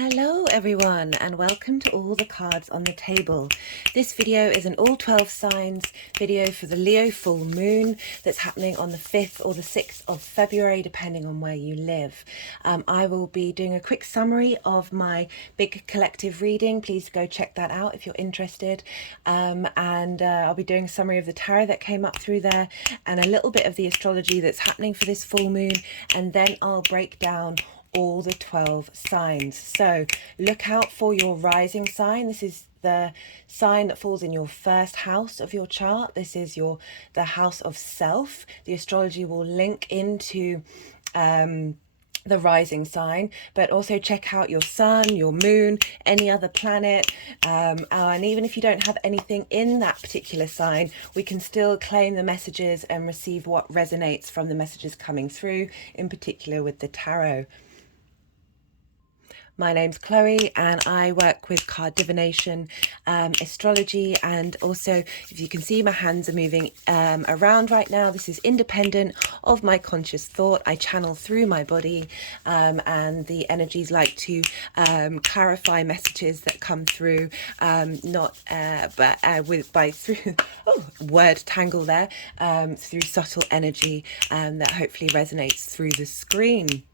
Hello everyone, and welcome to all the cards on the table. This video is an all 12 signs video for the Leo full moon that's happening on the 5th or the 6th of February depending on where you live. I will be doing a quick summary of my big collective reading. Please go check that out if you're interested. I'll be doing a summary of the tarot that came up through there and a little bit of the astrology that's happening for this full moon, and then I'll break down all the 12 signs. So look out for your rising sign. This is the sign that falls in your first house of your chart. This is the house of self. The astrology will link into the rising sign, but also check out your sun, your moon, any other planet, and even if you don't have anything in that particular sign, we can still claim the messages and receive what resonates from the messages coming through, in particular with the tarot. My name's Chloe and I work with card divination, astrology, and also, if you can see, my hands are moving around right now. This is independent of my conscious thought. I channel through my body, and the energies like to clarify messages that come through, through word tangle there, through subtle energy that hopefully resonates through the screen.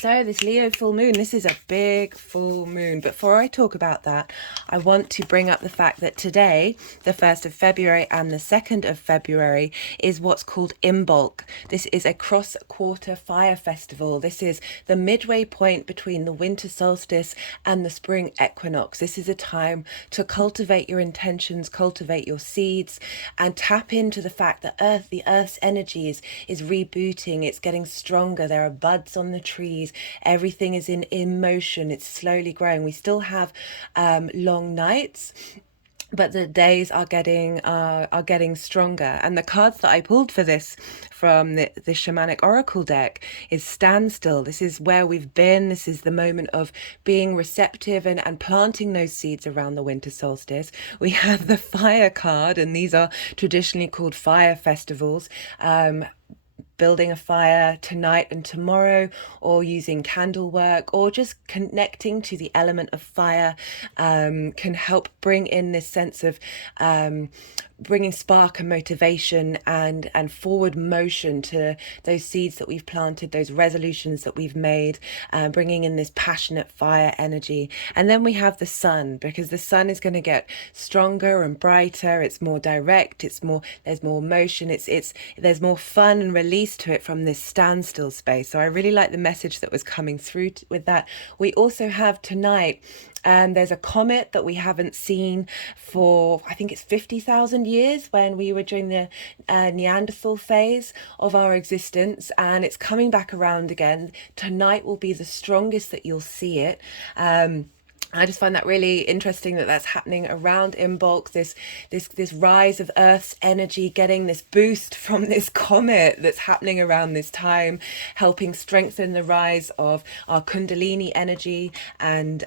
So this Leo full moon, this is a big full moon. But before I talk about that, I want to bring up the fact that today, the 1st of February and the 2nd of February, is what's called Imbolc. This is a cross-quarter fire festival. This is the midway point between the winter solstice and the spring equinox. This is a time to cultivate your intentions, cultivate your seeds, and tap into the fact that the Earth's energy is rebooting. It's getting stronger. There are buds on the trees. Everything is in motion. It's slowly growing. We still have long nights, but the days are getting stronger. And the cards that I pulled for this from the shamanic oracle deck is standstill. This is where we've been. This is the moment of being receptive and planting those seeds around the winter solstice. We have the fire card, and these are traditionally called fire festivals. Building a fire tonight and tomorrow, or using candle work, or just connecting to the element of fire can help bring in this sense of bringing spark and motivation and forward motion to those seeds that we've planted, those resolutions that we've made, bringing in this passionate fire energy. And then we have the sun, because the sun is going to get stronger and brighter. It's more direct. There's more motion. There's more fun and release to it from this standstill space. So I really like the message that was coming through with that. We also have tonight, there's a comet that we haven't seen for, I think it's 50,000 years, when we were during the Neanderthal phase of our existence, and it's coming back around again. Tonight will be the strongest that you'll see it. I just find that really interesting that that's happening around Imbolc, this rise of Earth's energy, getting this boost from this comet that's happening around this time, helping strengthen the rise of our Kundalini energy. And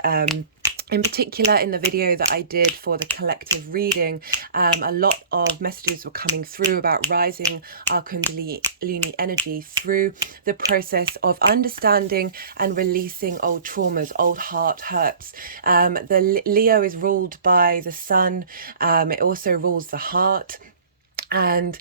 in particular, in the video that I did for the collective reading, a lot of messages were coming through about rising our Kundalini energy through the process of understanding and releasing old traumas, old heart hurts. The Leo is ruled by the sun. It also rules the heart. And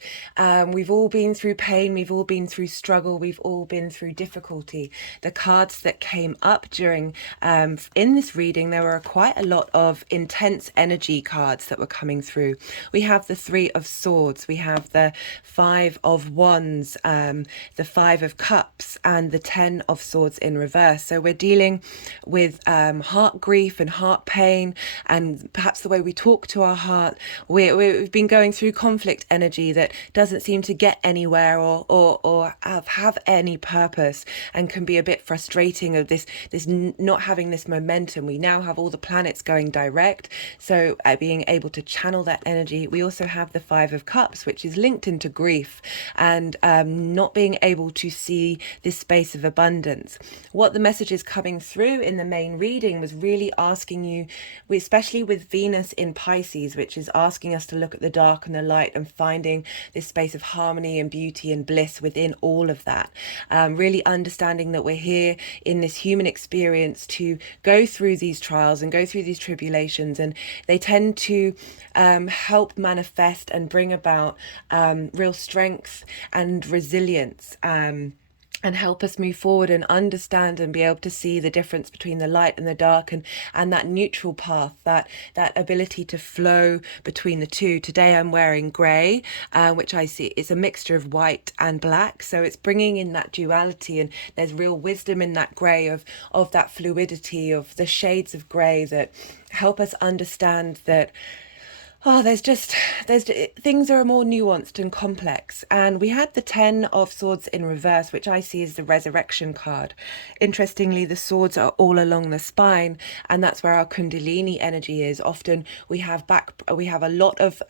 we've all been through pain, we've all been through struggle, we've all been through difficulty. The cards that came up during in this reading, there were quite a lot of intense energy cards that were coming through. We have the 3 of Swords, we have the 5 of Wands, the 5 of Cups, and the 10 of Swords in reverse. So we're dealing with heart grief and heart pain, and perhaps the way we talk to our heart. We've been going through conflict energy that doesn't seem to get anywhere or have any purpose, and can be a bit frustrating of this not having this momentum. We now have all the planets going direct, so being able to channel that energy. We also have the 5 of Cups, which is linked into grief and not being able to see this space of abundance. What the message is coming through in the main reading was really asking you, especially with Venus in Pisces, which is asking us to look at the dark and the light and find finding this space of harmony and beauty and bliss within all of that. Really understanding that we're here in this human experience to go through these trials and go through these tribulations, and they tend to help manifest and bring about real strength and resilience. And help us move forward and understand and be able to see the difference between the light and the dark, and that neutral path, that ability to flow between the two. Today I'm wearing grey, which I see is a mixture of white and black, so it's bringing in that duality, and there's real wisdom in that grey of that fluidity, of the shades of grey that help us understand that there's things are more nuanced and complex. And we had the 10 of Swords in reverse, which I see as the resurrection card. Interestingly, the swords are all along the spine, and that's where our Kundalini energy is. Often we have a lot of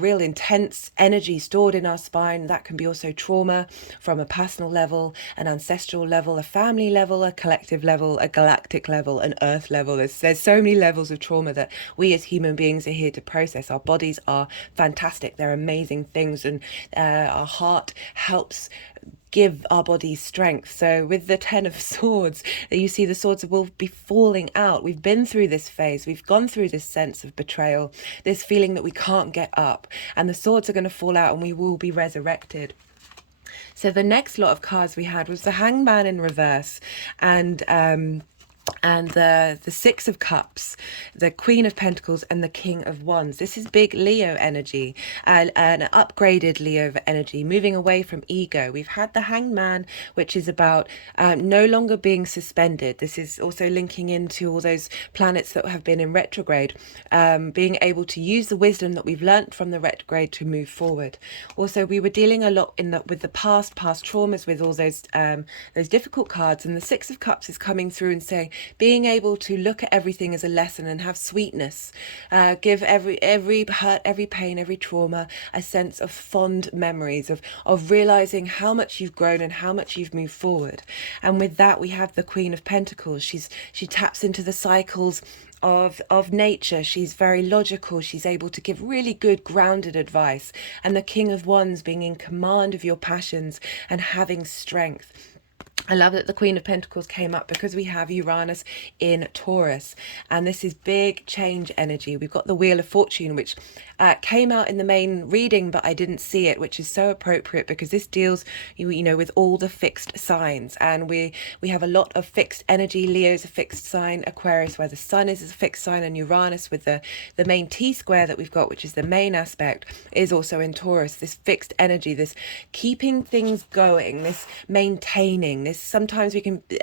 real intense energy stored in our spine. That can be also trauma from a personal level, an ancestral level, a family level, a collective level, a galactic level, an earth level. There's so many levels of trauma that we as human beings are here to process. Our bodies are fantastic, they're amazing things, and our heart helps give our bodies strength. So with the 10 of Swords, you see the swords will be falling out. We've been through this phase, we've gone through this sense of betrayal, this feeling that we can't get up, and the swords are going to fall out and we will be resurrected. So the next lot of cards we had was the Hangman in reverse, and the Six of Cups, the Queen of Pentacles, and the King of Wands. This is big Leo energy, an upgraded Leo energy, moving away from ego. We've had the Hangman, which is about no longer being suspended. This is also linking into all those planets that have been in retrograde, being able to use the wisdom that we've learnt from the retrograde to move forward. Also, we were dealing a lot with the past traumas, with all those difficult cards, and the Six of Cups is coming through and saying, being able to look at everything as a lesson and have sweetness, give every hurt, every pain, every trauma a sense of fond memories of realizing how much you've grown and how much you've moved forward. And with that, we have the Queen of Pentacles. She taps into the cycles of nature. She's very logical. She's able to give really good grounded advice. And the King of Wands, being in command of your passions and having strength. I love that the Queen of Pentacles came up because we have Uranus in Taurus, and this is big change energy. We've got the Wheel of Fortune, which came out in the main reading, but I didn't see it, which is so appropriate because this deals, with all the fixed signs, and we have a lot of fixed energy. Leo's a fixed sign, Aquarius, where the Sun is a fixed sign, and Uranus with the main T-square that we've got, which is the main aspect, is also in Taurus. This fixed energy, this keeping things going, this maintaining, this sometimes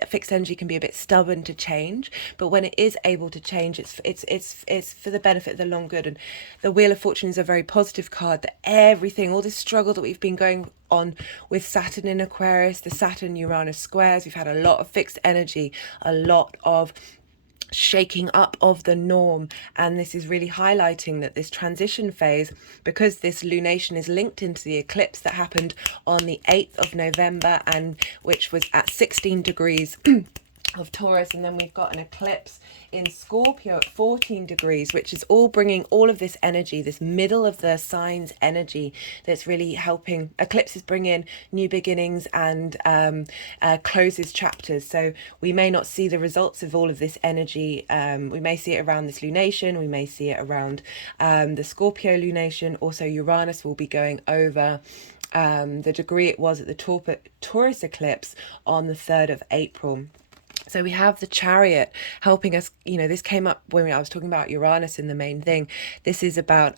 fixed energy can be a bit stubborn to change, but when it is able to change, it's for the benefit of the long good. And the Wheel of Fortune is a very positive card, that everything, all this struggle that we've been going on with Saturn in Aquarius, the Saturn Uranus squares, we've had a lot of fixed energy, a lot of shaking up of the norm, and this is really highlighting that this transition phase, because this lunation is linked into the eclipse that happened on the 8th of November, and which was at 16 degrees of Taurus, and then we've got an eclipse in Scorpio at 14 degrees, which is all bringing all of this energy, this middle of the signs energy, that's really helping. Eclipses bring in new beginnings and closes chapters, so we may not see the results of all of this energy. We may see it around this lunation, we may see it around the Scorpio lunation. Also, Uranus will be going over the degree it was at the Taurus eclipse on the 3rd of April. So we have the Chariot helping us, this came up when I was talking about Uranus in the main thing. This is about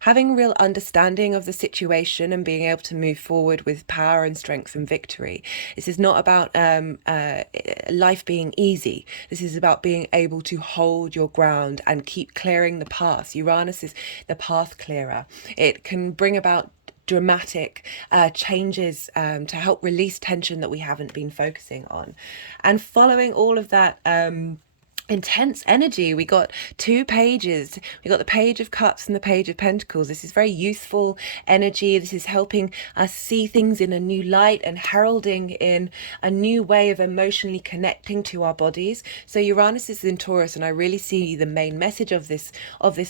having real understanding of the situation and being able to move forward with power and strength and victory. This is not about life being easy. This is about being able to hold your ground and keep clearing the path. Uranus is the path clearer. It can bring about dramatic changes to help release tension that we haven't been focusing on. And following all of that intense energy. We got two pages. We got the Page of Cups and the Page of Pentacles. This is very youthful energy. This is helping us see things in a new light and heralding in a new way of emotionally connecting to our bodies. So Uranus is in Taurus, and I really see the main message of this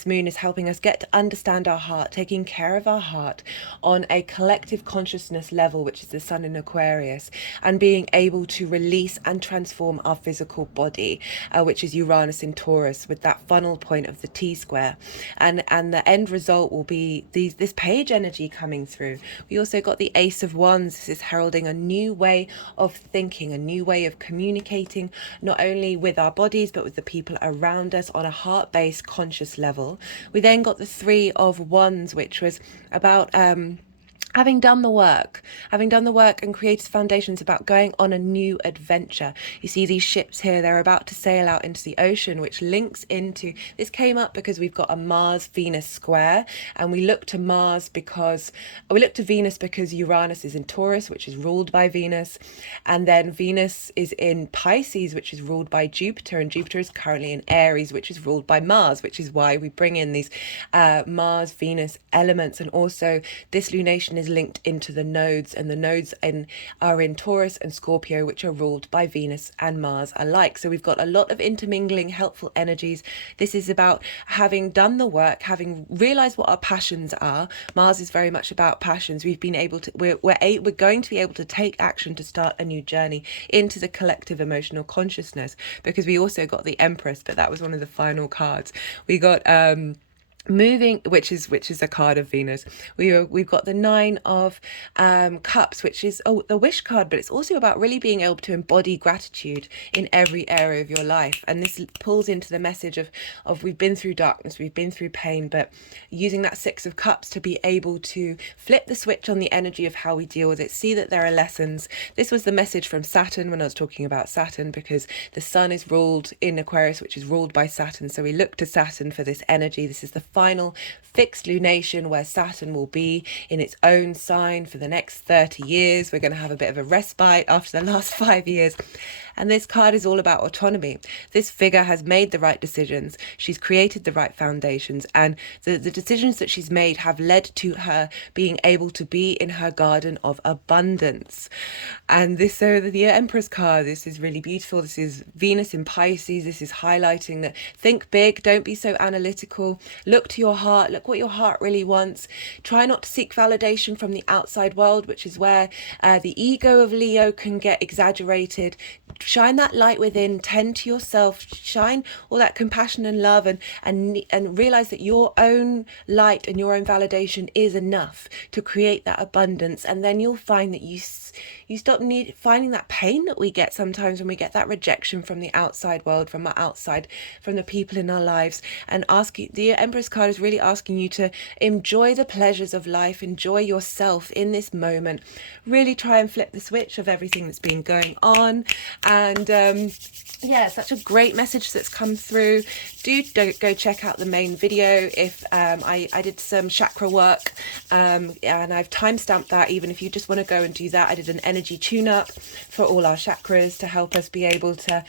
moon is helping us get to understand our heart, taking care of our heart on a collective consciousness level, which is the Sun in Aquarius, and being able to release and transform our physical body, which is Uranus in Taurus, with that funnel point of the T-square, and the end result will be this page energy coming through. We also got the Ace of Wands. This is heralding a new way of thinking, a new way of communicating, not only with our bodies but with the people around us on a heart-based conscious level. We then got the Three of Wands, which was about having done the work and created foundations, about going on a new adventure. You see these ships here, they're about to sail out into the ocean, which links into, this came up because we've got a Mars-Venus square, and we look to Venus because Uranus is in Taurus, which is ruled by Venus, and then Venus is in Pisces, which is ruled by Jupiter, and Jupiter is currently in Aries, which is ruled by Mars, which is why we bring in these Mars-Venus elements. And also this lunation is linked into the nodes, and the nodes are in Taurus and Scorpio, which are ruled by Venus and Mars alike. So we've got a lot of intermingling helpful energies. This is about having done the work, having realized what our passions are. Mars is very much about passions. We've been able to, we're going to be able to take action to start a new journey into the collective emotional consciousness, because we also got the Empress, but that was one of the final cards. We got moving, which is a card of Venus. We've got the Nine of Cups, which is the wish card, but it's also about really being able to embody gratitude in every area of your life. And this pulls into the message of we've been through darkness, we've been through pain, but using that Six of Cups to be able to flip the switch on the energy of how we deal with it, see that there are lessons. This was the message from Saturn when I was talking about Saturn, because the Sun is ruled in Aquarius, which is ruled by Saturn. So we look to Saturn for this energy. This is the final fixed lunation where Saturn will be in its own sign for the next 30 years. We're going to have a bit of a respite after the last 5 years. And this card is all about autonomy. This figure has made the right decisions. She's created the right foundations, and the decisions that she's made have led to her being able to be in her garden of abundance. And this, so the Empress card, this is really beautiful. This is Venus in Pisces. This is highlighting that think big, don't be so analytical. Look to your heart, look what your heart really wants. Try not to seek validation from the outside world, which is where the ego of Leo can get exaggerated. Shine that light within, tend to yourself, shine all that compassion and love, and realize that your own light and your own validation is enough to create that abundance. And then you'll find that you stop finding that pain that we get sometimes when we get that rejection from the outside world, from the people in our lives. And the Empress card is really asking you to enjoy the pleasures of life, enjoy yourself in this moment, really try and flip the switch of everything that's been going on. And such a great message that's come through. Do go check out the main video. If I did some chakra work, and I've timestamped that. Even if you just want to go and do that, I did an energy tune-up for all our chakras to help us be able to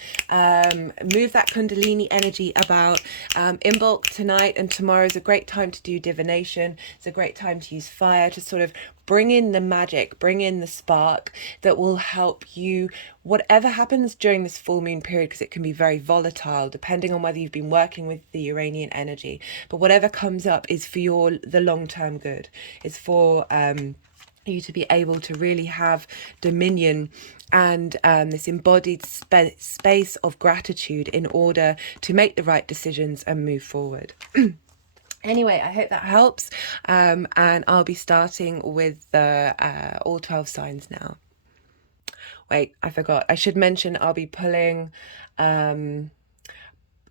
move that Kundalini energy about. Imbolc tonight and tomorrow is a great time to do divination. It's a great time to use fire to sort of bring in the magic, bring in the spark that will help you, whatever happens during this full moon period, because it can be very volatile depending on whether you've been working with the Uranian energy. But whatever comes up is for the long-term good. It's for you to be able to really have dominion and this embodied space of gratitude in order to make the right decisions and move forward. Anyway, I hope that helps, and I'll be starting with the all 12 signs now. Wait, I forgot. I should mention I'll be pulling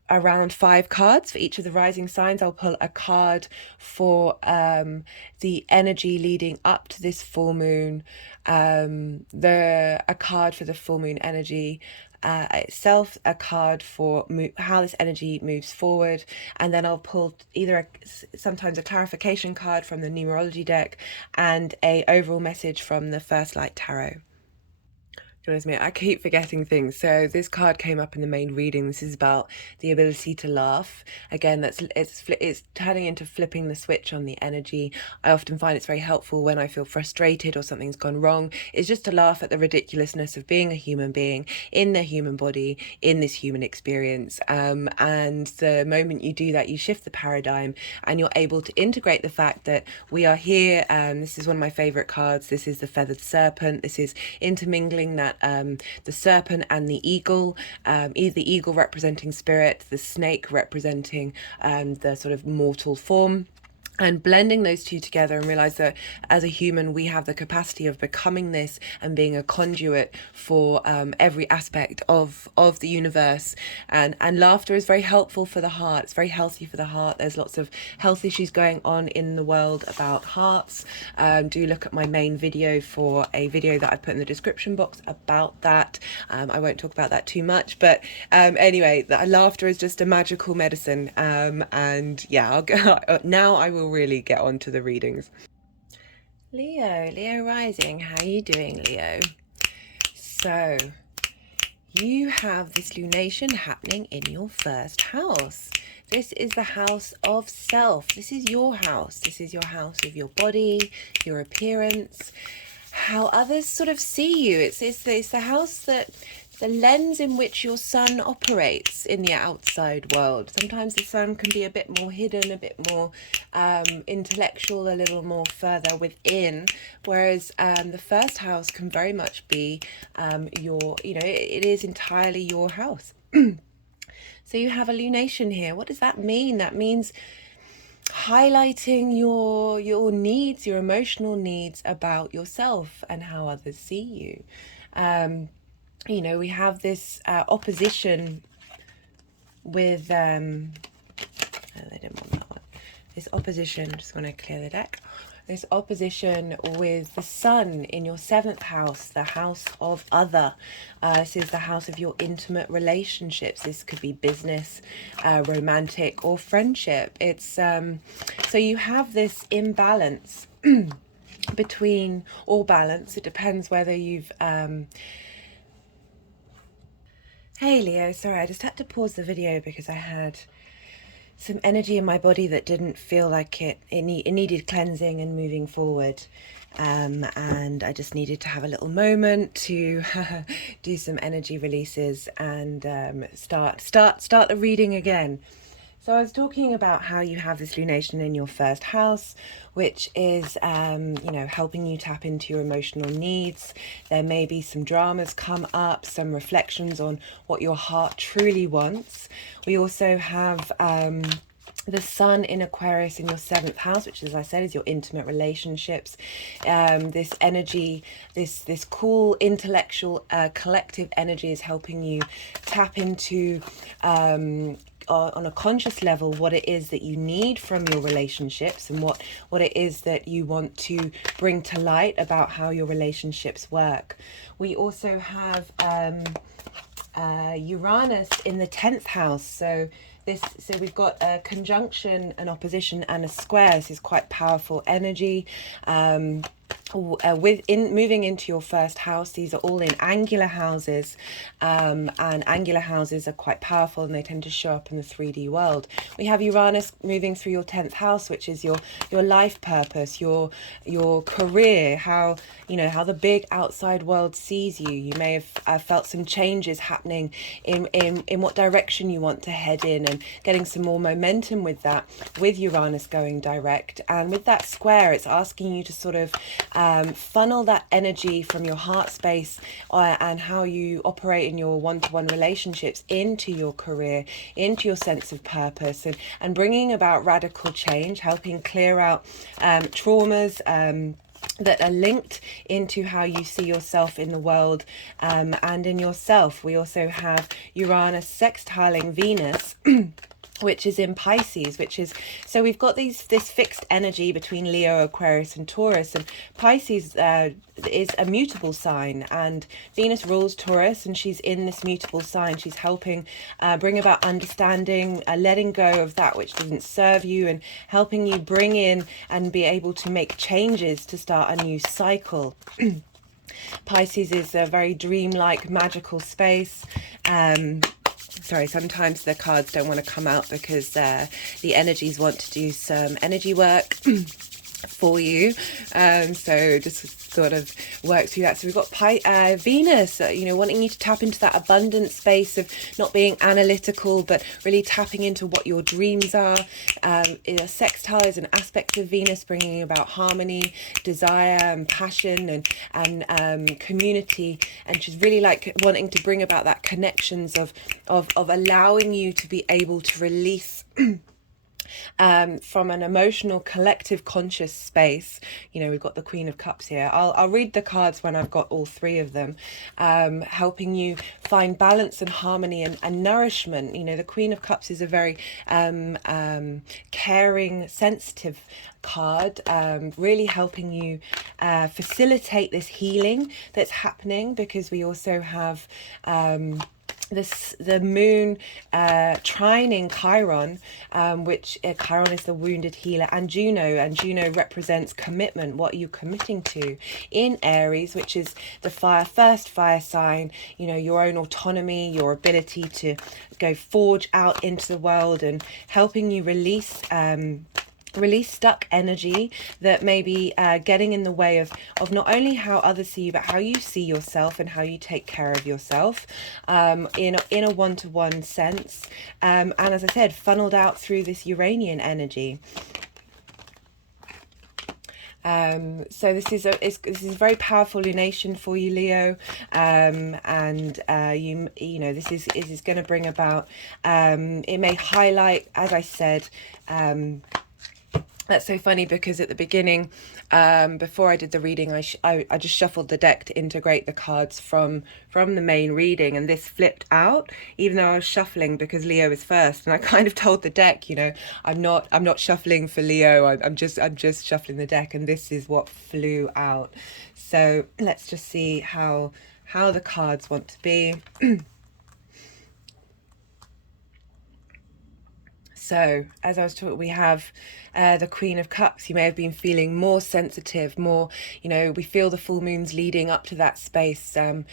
around 5 cards for each of the rising signs. I'll pull a card for the energy leading up to this full moon, a card for the full moon energy itself, a card for how this energy moves forward, and then I'll pull sometimes a clarification card from the numerology deck and a overall message from the First Light Tarot. Honest me, I keep forgetting things. So this card came up in the main reading. This is about the ability to laugh. Again, it's turning into flipping the switch on the energy. I often find it's very helpful when I feel frustrated or something's gone wrong. It's just to laugh at the ridiculousness of being a human being in the human body, in this human experience. And the moment you do that, you shift the paradigm and you're able to integrate the fact that we are here. This is one of my favorite cards. This is the feathered serpent. This is intermingling that the serpent and the eagle, the eagle representing spirit, the snake representing the sort of mortal form. And blending those two together and realize that as a human, we have the capacity of becoming this and being a conduit for every aspect of the universe. And laughter is very helpful for the heart. It's very healthy for the heart. There's lots of health issues going on in the world about hearts. Do look at my main video for a video that I put in the description box about that. I won't talk about that too much, but anyway, laughter is just a magical medicine. And yeah, I'll go now. I will really get on to the readings. Leo rising, how are you doing, Leo? So you have this lunation happening in your first house. This is the house of self. This is your house. This is your house of your body, your appearance, how others sort of see you. It's the house that the lens in which your sun operates in the outside world. Sometimes the sun can be a bit more hidden, a bit more intellectual, a little more further within, whereas the first house can very much be it is entirely your house. So you have a lunation here. What does that mean? That means highlighting your needs, your emotional needs about yourself and how others see you. We have this opposition with, I didn't want that one. This opposition, just want to clear the deck. This opposition with the sun in your 7th house, the house of other. This is the house of your intimate relationships. This could be business, romantic, or friendship. It's so you have this imbalance between, or balance. It depends whether you've Hey Leo, sorry, I just had to pause the video because I had some energy in my body that didn't feel like it needed cleansing and moving forward. And I just needed to have a little moment to do some energy releases and start the reading again. So I was talking about how you have this lunation in your first house, which is, helping you tap into your emotional needs. There may be some dramas come up, some reflections on what your heart truly wants. We also have the sun in Aquarius in your 7th house, which, as I said, is your intimate relationships. This energy, this cool intellectual collective energy is helping you tap into on a conscious level what it is that you need from your relationships and what it is that you want to bring to light about how your relationships work. We also have Uranus in the 10th house. So we've got a conjunction, an opposition, and a square. This is quite powerful energy. Moving into your first house, these are all in angular houses, and angular houses are quite powerful and they tend to show up in the 3D world. We have Uranus moving through your 10th house, which is your life purpose, your career, how the big outside world sees you. You may have felt some changes happening in what direction you want to head in, and getting some more momentum with that, with Uranus going direct. And with that square, it's asking you to sort of funnel that energy from your heart space and how you operate in your one-to-one relationships into your career, into your sense of purpose, and bringing about radical change, helping clear out traumas that are linked into how you see yourself in the world and in yourself. We also have Uranus sextiling Venus which is in Pisces, so we've got this fixed energy between Leo, Aquarius and Taurus, and Pisces is a mutable sign, and Venus rules Taurus, and she's in this mutable sign. She's helping bring about understanding, letting go of that which doesn't serve you, and helping you bring in and be able to make changes to start a new cycle. Pisces is a very dreamlike, magical space. Sorry, sometimes the cards don't want to come out because the energies want to do some energy work for you. So just sort of work through that. So we've got Venus, wanting you to tap into that abundant space of not being analytical, but really tapping into what your dreams are. Sextile is an aspect of Venus, bringing about harmony, desire, and passion, and community. And she's really like wanting to bring about that connections of allowing you to be able to release from an emotional collective conscious space. We've got the Queen of Cups here. I'll read the cards when I've got all three of them, helping you find balance and harmony and nourishment. The Queen of Cups is a very caring, sensitive card, really helping you facilitate this healing that's happening, because we also have the moon trining Chiron, which Chiron is the wounded healer, and Juno represents commitment, what you're committing to, in Aries, which is the first fire sign, your own autonomy, your ability to go forge out into the world, and helping you release stuck energy that may be getting in the way of not only how others see you, but how you see yourself and how you take care of yourself in a one-to-one sense, and as I said, funneled out through this Uranian energy. So this is a very powerful lunation for you, Leo, and this is going to bring about, it may highlight, as I said, that's so funny because at the beginning, before I did the reading, I just shuffled the deck to integrate the cards from the main reading, and this flipped out, even though I was shuffling because Leo is first. And I kind of told the deck, I'm not shuffling for Leo. I'm just shuffling the deck, and this is what flew out. So let's just see how the cards want to be. So, as I was talking, we have the Queen of Cups. You may have been feeling more sensitive, more, we feel the full moons leading up to that space. And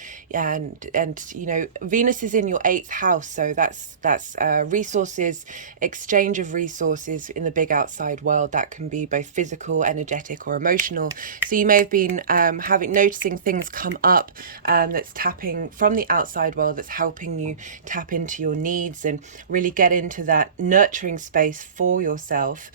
Venus is in your 8th house. So that's resources, exchange of resources in the big outside world. That can be both physical, energetic, or emotional. So you may have been noticing things come up that's tapping from the outside world, that's helping you tap into your needs and really get into that nurturing space for yourself.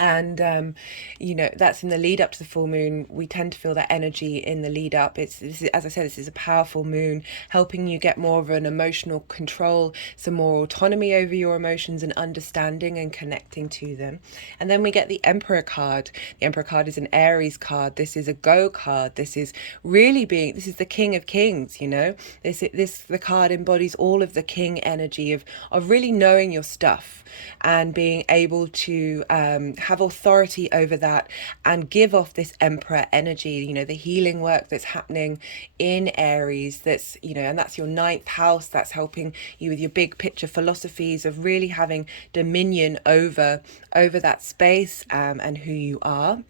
And that's in the lead up to the full moon. We tend to feel that energy in the lead up. This is, as I said, this is a powerful moon, helping you get more of an emotional control, some more autonomy over your emotions, and understanding and connecting to them. And then we get the Emperor card. The Emperor card is an Aries card. This is a go card. This is the King of Kings. The card embodies all of the king energy of really knowing your stuff and being able to have authority over that and give off this Emperor energy, the healing work that's happening in Aries, that's, and that's your 9th house. That's helping you with your big picture philosophies of really having dominion over that space and who you are.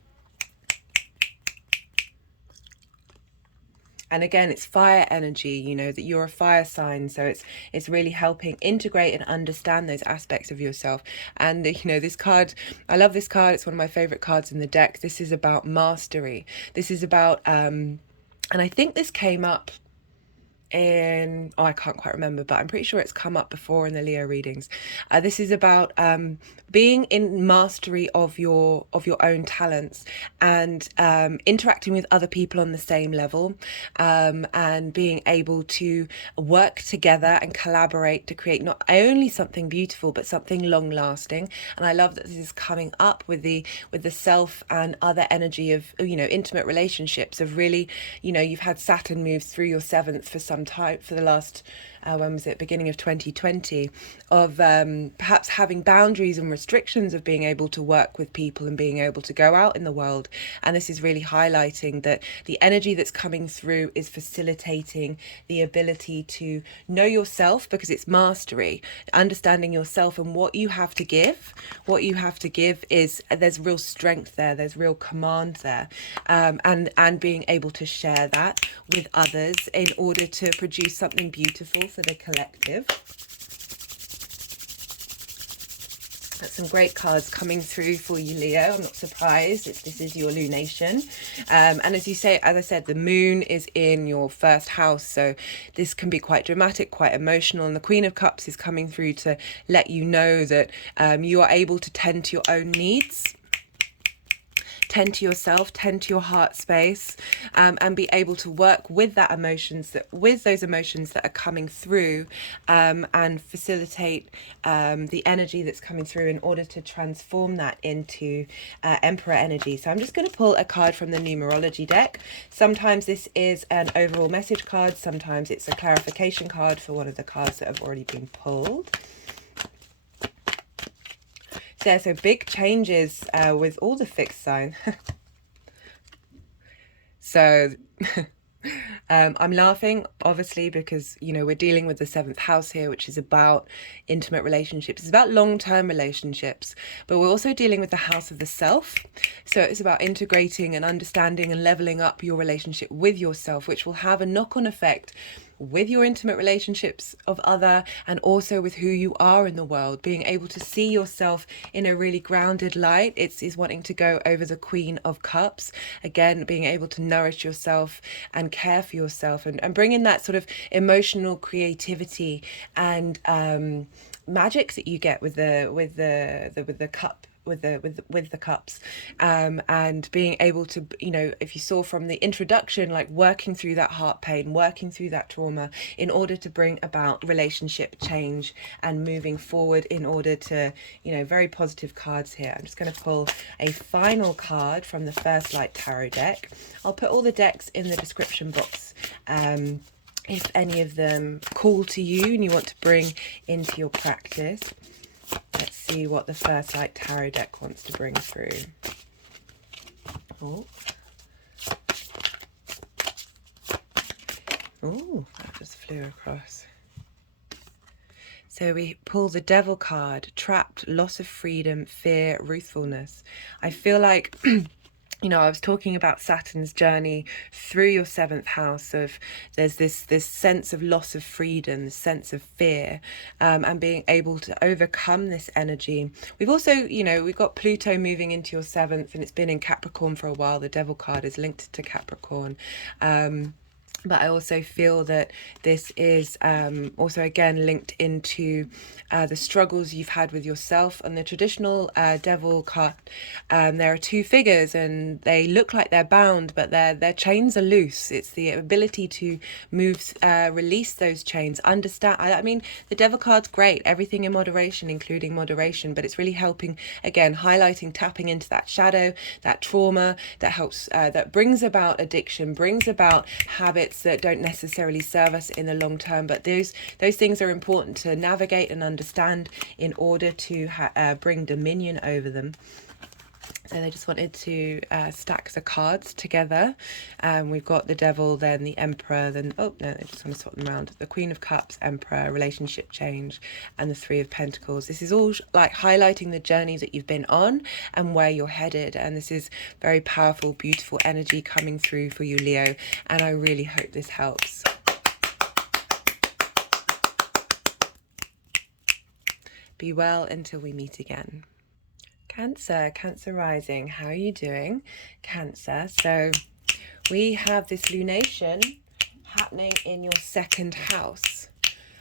And again, it's fire energy, that you're a fire sign. So it's really helping integrate and understand those aspects of yourself. And, this card, I love this card. It's one of my favorite cards in the deck. This is about mastery. This is about, and I think this came up I can't quite remember, but I'm pretty sure it's come up before in the Leo readings. This is about being in mastery of your own talents and interacting with other people on the same level, and being able to work together and collaborate to create not only something beautiful but something long lasting. And I love that this is coming up with the self and other energy of intimate relationships, of really you've had Saturn moves through your 7th for some time, for the last when was it, beginning of 2020, of perhaps having boundaries and restrictions of being able to work with people and being able to go out in the world. And this is really highlighting that the energy that's coming through is facilitating the ability to know yourself, because it's mastery, understanding yourself and what you have to give. What you have to give is, there's real strength there, there's real command there, and being able to share that with others in order to produce something beautiful for the collective. That's some great cards coming through for you, Leo. I'm not surprised. This is your lunation. And as I said, the moon is in your first house. So this can be quite dramatic, quite emotional. And the Queen of Cups is coming through to let you know that you are able to tend to your own needs. Tend to yourself, tend to your heart space, and be able to work with those emotions that are coming through, and facilitate the energy that's coming through in order to transform that into Emperor energy. So I'm just going to pull a card from the numerology deck. Sometimes this is an overall message card, sometimes it's a clarification card for one of the cards that have already been pulled. So big changes with all the fixed sign. So I'm laughing, obviously, because, you know, we're dealing with the 7th house here, which is about intimate relationships. It's about long-term relationships, but we're also dealing with the house of the self. So it's about integrating and understanding and leveling up your relationship with yourself, which will have a knock-on effect with your intimate relationships of other, and also with who you are in the world. Being able to see yourself in a really grounded light, is wanting to go over the Queen of Cups. Again, being able to nourish yourself and care for yourself, and bring in that sort of emotional creativity and magic that you get with the cup, with the cups, and being able to, you know, if you saw from the introduction, like working through that heart pain, working through that trauma in order to bring about relationship change and moving forward in order to, you know, very positive cards here. I'm just going to pull a final card from the First Light Tarot deck. I'll put all the decks in the description box if any of them call to you and you want to bring into your practice. Let's see what the First Light Tarot deck wants to bring through. Oh, that just flew across. So we pull the Devil card, trapped, loss of freedom, fear, ruthfulness. I feel like you know, I was talking about Saturn's journey through your 7th house of there's this sense of loss of freedom, this sense of fear, and being able to overcome this energy. We've also, you know, we've got Pluto moving into your 7th, and it's been in Capricorn for a while. The Devil card is linked to Capricorn. But I also feel that this is also, again, linked into the struggles you've had with yourself. On the traditional Devil card, there are 2 figures and they look like they're bound, but their chains are loose. It's the ability to move, release those chains, understand. I mean, the Devil card's great, everything in moderation, including moderation, but it's really helping, again, highlighting, tapping into that shadow, that trauma that helps, that brings about addiction, brings about habits that don't necessarily serve us in the long term, but those things are important to navigate and understand in order to bring dominion over them. So they just wanted to stack the cards together. We've got the Devil, then the Emperor, then, oh no, I just want to swap them around. The Queen of Cups, Emperor, relationship change, and the 3 of Pentacles. This is all like highlighting the journey that you've been on and where you're headed. And this is very powerful, beautiful energy coming through for you, Leo. And I really hope this helps. Be well until we meet again. Cancer rising, how are you doing, Cancer? So we have this lunation happening in your 2nd house.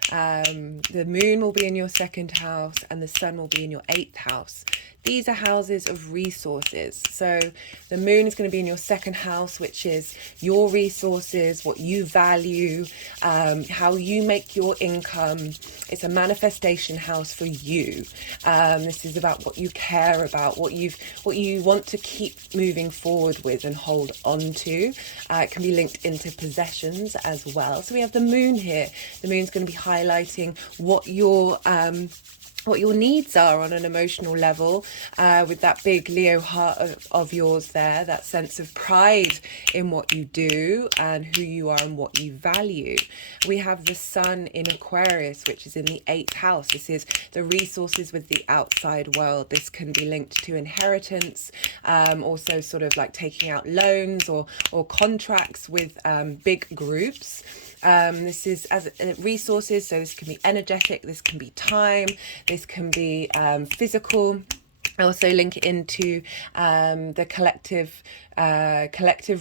The moon will be in your second house and the sun will be in your eighth house. These are houses of resources. So the moon is going to be in your second house, which is your resources, what you value, how you make your income. It's a manifestation house for you. This is about what you care about, what you want to keep moving forward with and hold on to. It can be linked into possessions as well. So we have the moon here. The moon's going to be highlighting what your needs are on an emotional level, with that big Leo heart of yours there, that sense of pride in what you do and who you are and what you value. We have the sun in Aquarius, which is in the eighth house. This is the resources with the outside world. This can be linked to inheritance, also sort of like taking out loans or contracts with big groups. This is as resources, so this can be energetic, this can be time, this can be physical. I also link it into the collective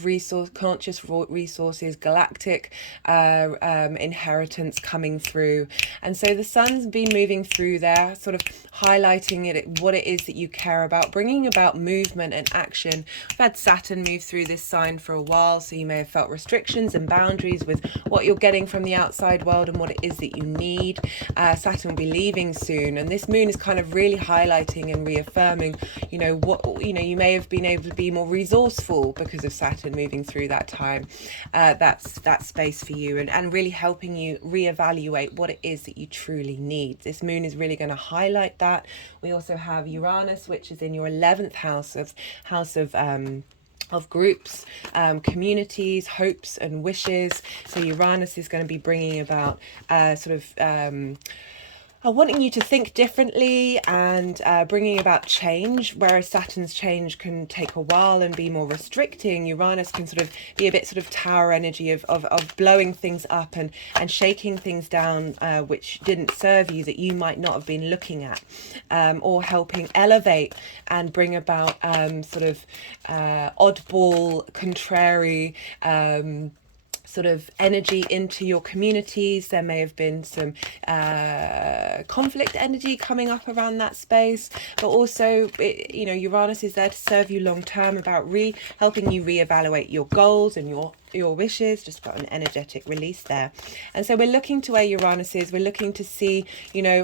resource, conscious resources, galactic inheritance coming through. And so the sun's been moving through there, sort of highlighting what it is that you care about, bringing about movement and action. We've had Saturn move through this sign for a while, so you may have felt restrictions and boundaries with what you're getting from the outside world and what it is that you need. Saturn will be leaving soon, and this moon is kind of really highlighting and reaffirming, you may have been able to be more resourceful because of Saturn moving through that time. That's that space for you, and really helping you reevaluate what it is that you truly need. This moon is really going to highlight that. We also have Uranus, which is in your 11th house of groups, communities, hopes and wishes. So Uranus is going to be bringing about wanting you to think differently and bringing about change. Whereas Saturn's change can take a while and be more restricting, Uranus can sort of be a bit sort of tower energy of blowing things up and shaking things down which didn't serve you, that you might not have been looking at, or helping elevate and bring about oddball, contrary sort of energy into your communities. There may have been some conflict energy coming up around that space, but also Uranus is there to serve you long term, about helping you reevaluate your goals and your wishes. Just got an energetic release there. And so we're looking to where Uranus is. We're looking to see,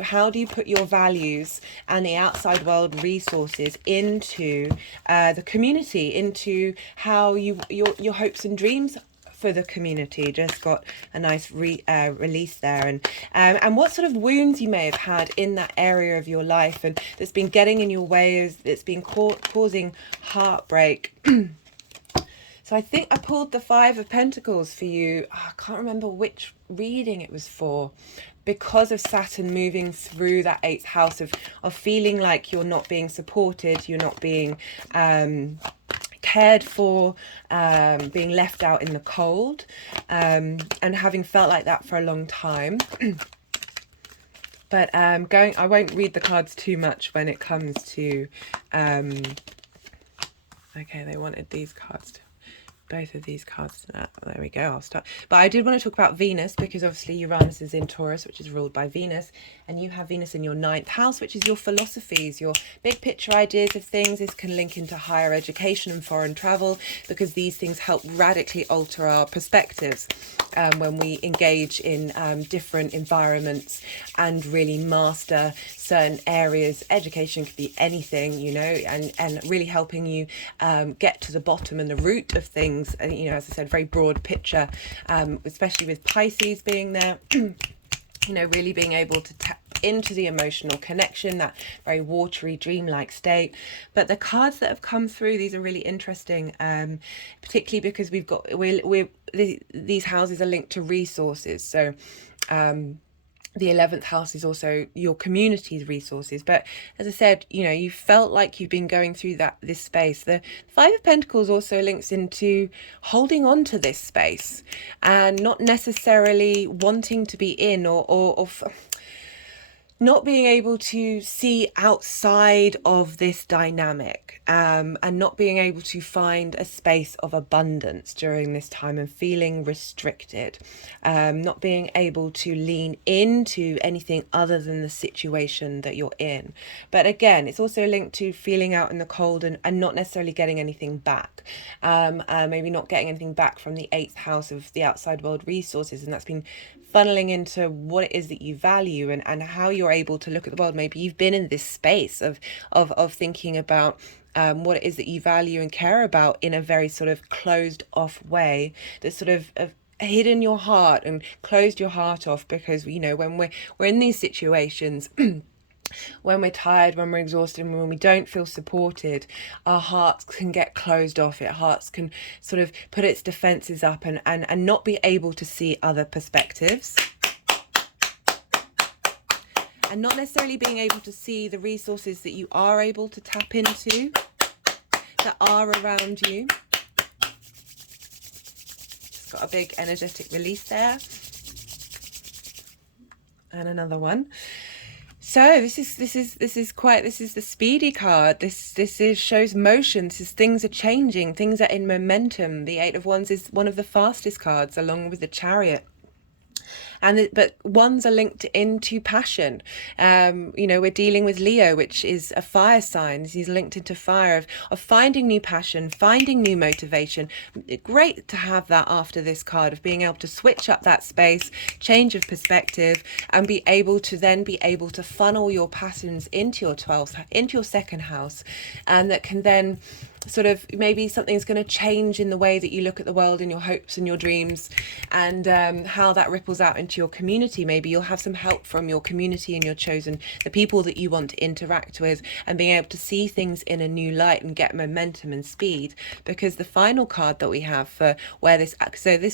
how do you put your values and the outside world resources into the community, into how your hopes and dreams for the community. Just got a nice release there, and what sort of wounds you may have had in that area of your life and that's been getting in your way, that's been causing heartbreak. So I think I pulled the Five of Pentacles for you. I can't remember which reading it was for, because of Saturn moving through that 8th house of feeling like you're not being supported, you're not being cared for, being left out in the cold, and having felt like that for a long time. But I won't read the cards too much when it comes to okay, they wanted these cards, both of these cards. There we go, I'll start. But I did want to talk about Venus, because obviously Uranus is in Taurus, which is ruled by Venus, and you have Venus in your 9th house, which is your philosophies, your big picture ideas of things. This can link into higher education and foreign travel, because these things help radically alter our perspectives when we engage in different environments and really master certain areas. Education could be anything, and really helping you get to the bottom and the root of things. As I said, very broad picture, especially with Pisces being there. Really being able to tap into the emotional connection, that very watery, dreamlike state. But the cards that have come through, these are really interesting, particularly because these houses are linked to resources. So the 11th house is also your community's resources. But as I said, you felt like you've been going through this space. The Five of Pentacles also links into holding on to this space and not necessarily wanting to be in or not being able to see outside of this dynamic, and not being able to find a space of abundance during this time, and feeling restricted, not being able to lean into anything other than the situation that you're in. But again, it's also linked to feeling out in the cold, and not necessarily getting anything back, maybe not getting anything back from the 8th house of the outside world resources, and that's been funneling into what it is that you value, and how you're able to look at the world. Maybe you've been in this space of thinking about what it is that you value and care about in a very sort of closed off way, that sort of hidden your heart and closed your heart off, because when we're in these situations when we're tired, when we're exhausted, and when we don't feel supported, our hearts can get closed off. Our hearts can sort of put its defenses up, and not be able to see other perspectives, and not necessarily being able to see the resources that you are able to tap into, that are around you. It's got a big energetic release there. And another one. So this is the speedy card. This shows motion. Things are changing, things are in momentum. The 8 of Wands is one of the fastest cards, along with the Chariot. But wands are linked into passion. We're dealing with Leo, which is a fire sign. He's linked into fire, of finding new passion, finding new motivation. Great to have that after this card, of being able to switch up that space, change of perspective, and be able to funnel your passions into your 12th, into your 2nd house, and that can then sort of, maybe something's going to change in the way that you look at the world, and your hopes and your dreams, and how that ripples out into your community. Maybe you'll have some help from your community and your chosen, the people that you want to interact with, and being able to see things in a new light and get momentum and speed. Because the final card that we have for where this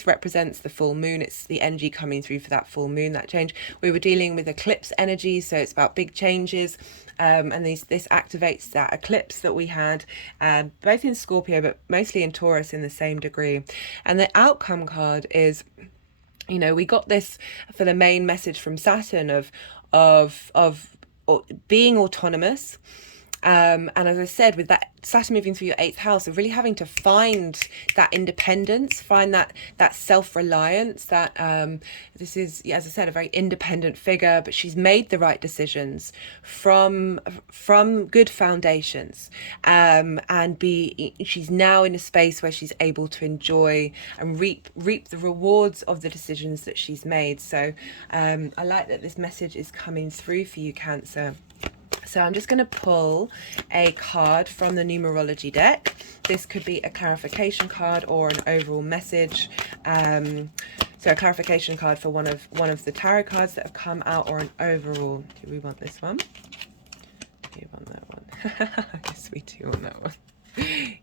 represents the full moon. It's the energy coming through for that full moon, that change. We were dealing with eclipse energy, so it's about big changes. And this activates that eclipse that we had, both in Scorpio but mostly in Taurus in the same degree. And the outcome card is, we got this for the main message from Saturn of being autonomous. And as I said, with that Saturn moving through your 8th house, of really having to find that independence, find that self-reliance, that this is, as I said, a very independent figure, but she's made the right decisions from good foundations, and she's now in a space where she's able to enjoy and reap the rewards of the decisions that she's made. So I like that this message is coming through for you, Cancer. So I'm just going to pull a card from the numerology deck. This could be a clarification card or an overall message. So a clarification card for one of the tarot cards that have come out, or an overall. Do we want this one? Do you want that one? Yes, we do want that one.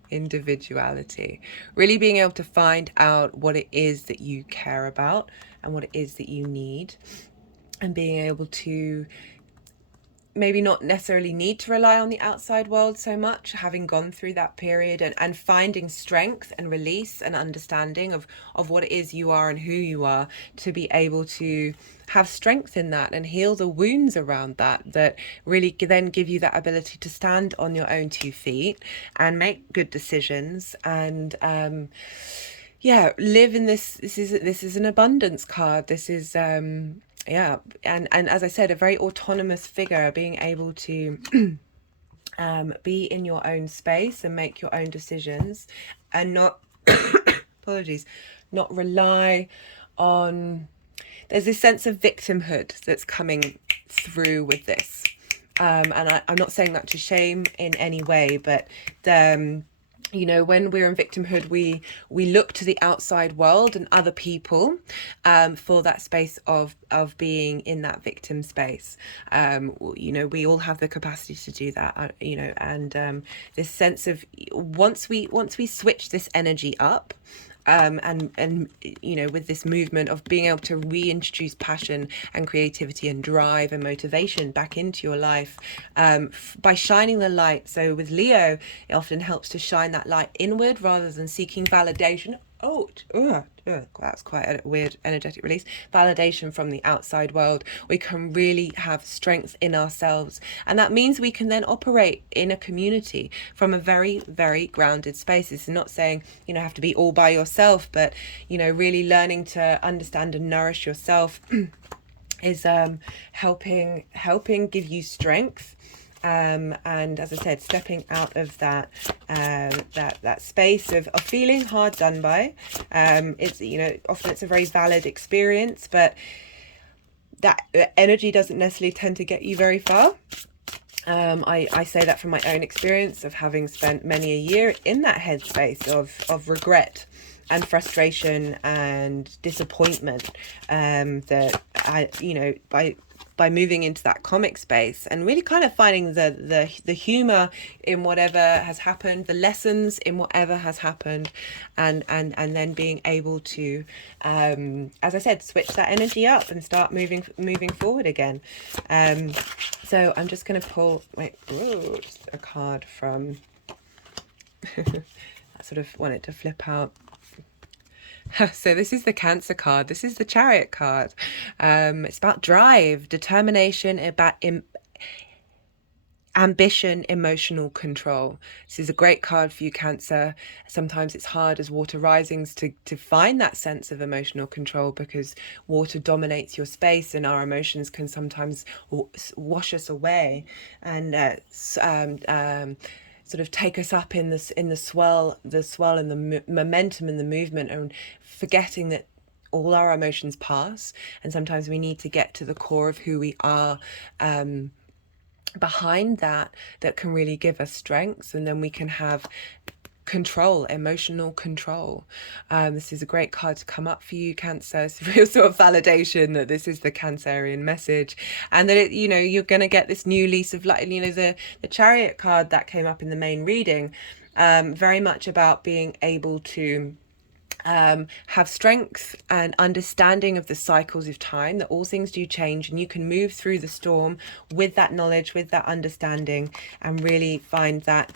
Individuality. Really being able to find out what it is that you care about and what it is that you need, and being able to maybe not necessarily need to rely on the outside world so much, having gone through that period, and finding strength and release and understanding of what it is you are and who you are, to be able to have strength in that and heal the wounds around that really then give you that ability to stand on your own 2 feet and make good decisions, and live in this is an abundance card. This is and as I said, a very autonomous figure, being able to be in your own space and make your own decisions, and not apologies, not rely on. There's this sense of victimhood that's coming through with this, and I'm not saying that to shame in any way, but when we're in victimhood, we look to the outside world and other people for that space of being in that victim space. We all have the capacity to do that, and this sense of once we switch this energy up, and with this movement of being able to reintroduce passion and creativity and drive and motivation back into your life, by shining the light. So with Leo, it often helps to shine that light inward rather than seeking validation That's quite a weird energetic release. Validation from the outside world. We can really have strength in ourselves. And that means we can then operate in a community from a very, very grounded space. It's not saying, have to be all by yourself, but, really learning to understand and nourish yourself is helping give you strength. And as I said, stepping out of that space of feeling hard done by. It's often it's a very valid experience, but that energy doesn't necessarily tend to get you very far. I say that from my own experience of having spent many a year in that headspace of regret and frustration and disappointment, that I by moving into that comic space and really kind of finding the humor in whatever has happened, the lessons in whatever has happened, and then being able to, as I said, switch that energy up and start moving forward again. So I'm just going to pull just a card from I sort of want it to flip out. So this is the Cancer card. This is the Chariot card. It's about drive, determination, about ambition, emotional control. This is a great card for you, Cancer. Sometimes it's hard as water risings to find that sense of emotional control, because water dominates your space and our emotions can sometimes wash us away and sort of take us up in the swell and the momentum and the movement, and forgetting that all our emotions pass, and sometimes we need to get to the core of who we are behind that can really give us strength, and then we can have control, emotional control. This is a great card to come up for you, Cancer. It's a real sort of validation that this is the Cancerian message, and that you're going to get this new lease of life. The Chariot card that came up in the main reading, very much about being able to have strength and understanding of the cycles of time, that all things do change, and you can move through the storm with that knowledge, with that understanding, and really find that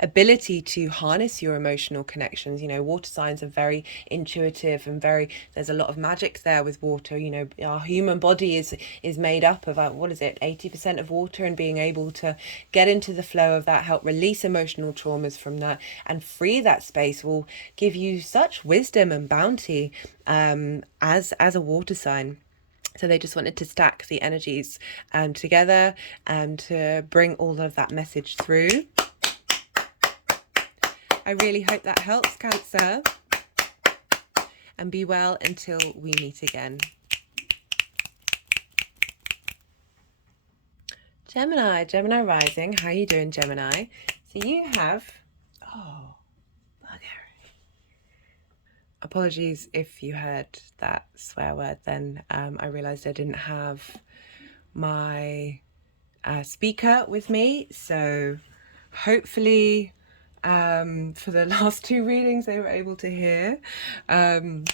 ability to harness your emotional connections. Water signs are very intuitive and there's a lot of magic there with water. Our human body is made up of 80% of water, and being able to get into the flow of that, help release emotional traumas from that and free that space, will give you such wisdom and bounty as a water sign. So they just wanted to stack the energies together and to bring all of that message through. I really hope that helps, Cancer. And be well until we meet again. Gemini rising. How are you doing, Gemini? So you have... Oh, bugger. Apologies if you heard that swear word then. I realised I didn't have my speaker with me. So hopefully... for the last two readings they were able to hear. Right,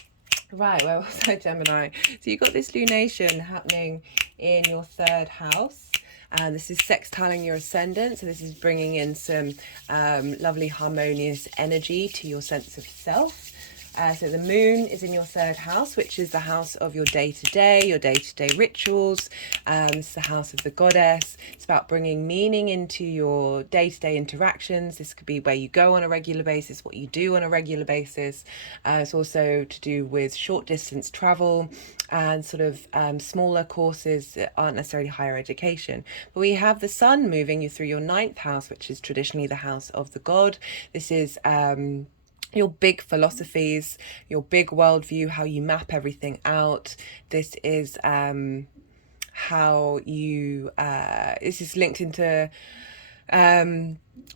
where was I, Gemini? So you've got this lunation happening in your third house, and this is sextiling your ascendant, so this is bringing in some lovely harmonious energy to your sense of self. So the moon is in your third house, which is the house of your day-to-day rituals. It's the house of the goddess. It's about bringing meaning into your day-to-day interactions. This could be where you go on a regular basis, what you do on a regular basis. It's also to do with short distance travel and sort of smaller courses that aren't necessarily higher education. But we have the sun moving you through your ninth house, which is traditionally the house of the god. This is... your big philosophies, your big worldview, how you map everything out. This is how you, this is linked into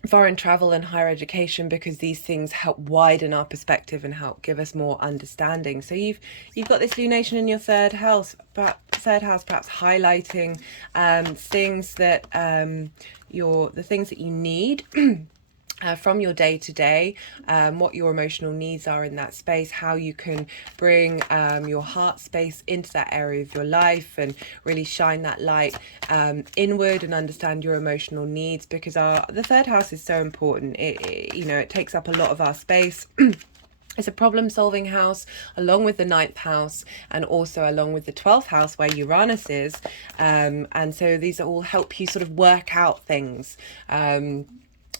foreign travel and higher education, because these things help widen our perspective and help give us more understanding. So you've got this lunation in your third house, perhaps highlighting things that the things that you need from your day to day, what your emotional needs are in that space, how you can bring your heart space into that area of your life and really shine that light inward and understand your emotional needs, because the third house is so important. It takes up a lot of our space. It's a problem-solving house, along with the 9th house, and also along with the 12th house where Uranus is. And so these all help you sort of work out things.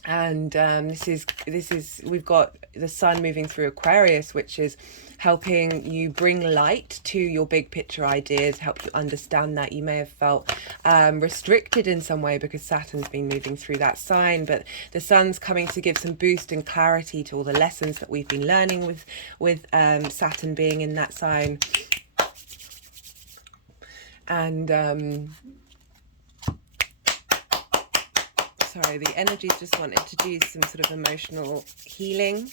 This is we've got the sun moving through Aquarius, which is helping you bring light to your big picture ideas, help you understand that. You may have felt restricted in some way because Saturn's been moving through that sign, but the sun's coming to give some boost and clarity to all the lessons that we've been learning with Saturn being in that sign. And sorry, the energies just wanted to do some sort of emotional healing.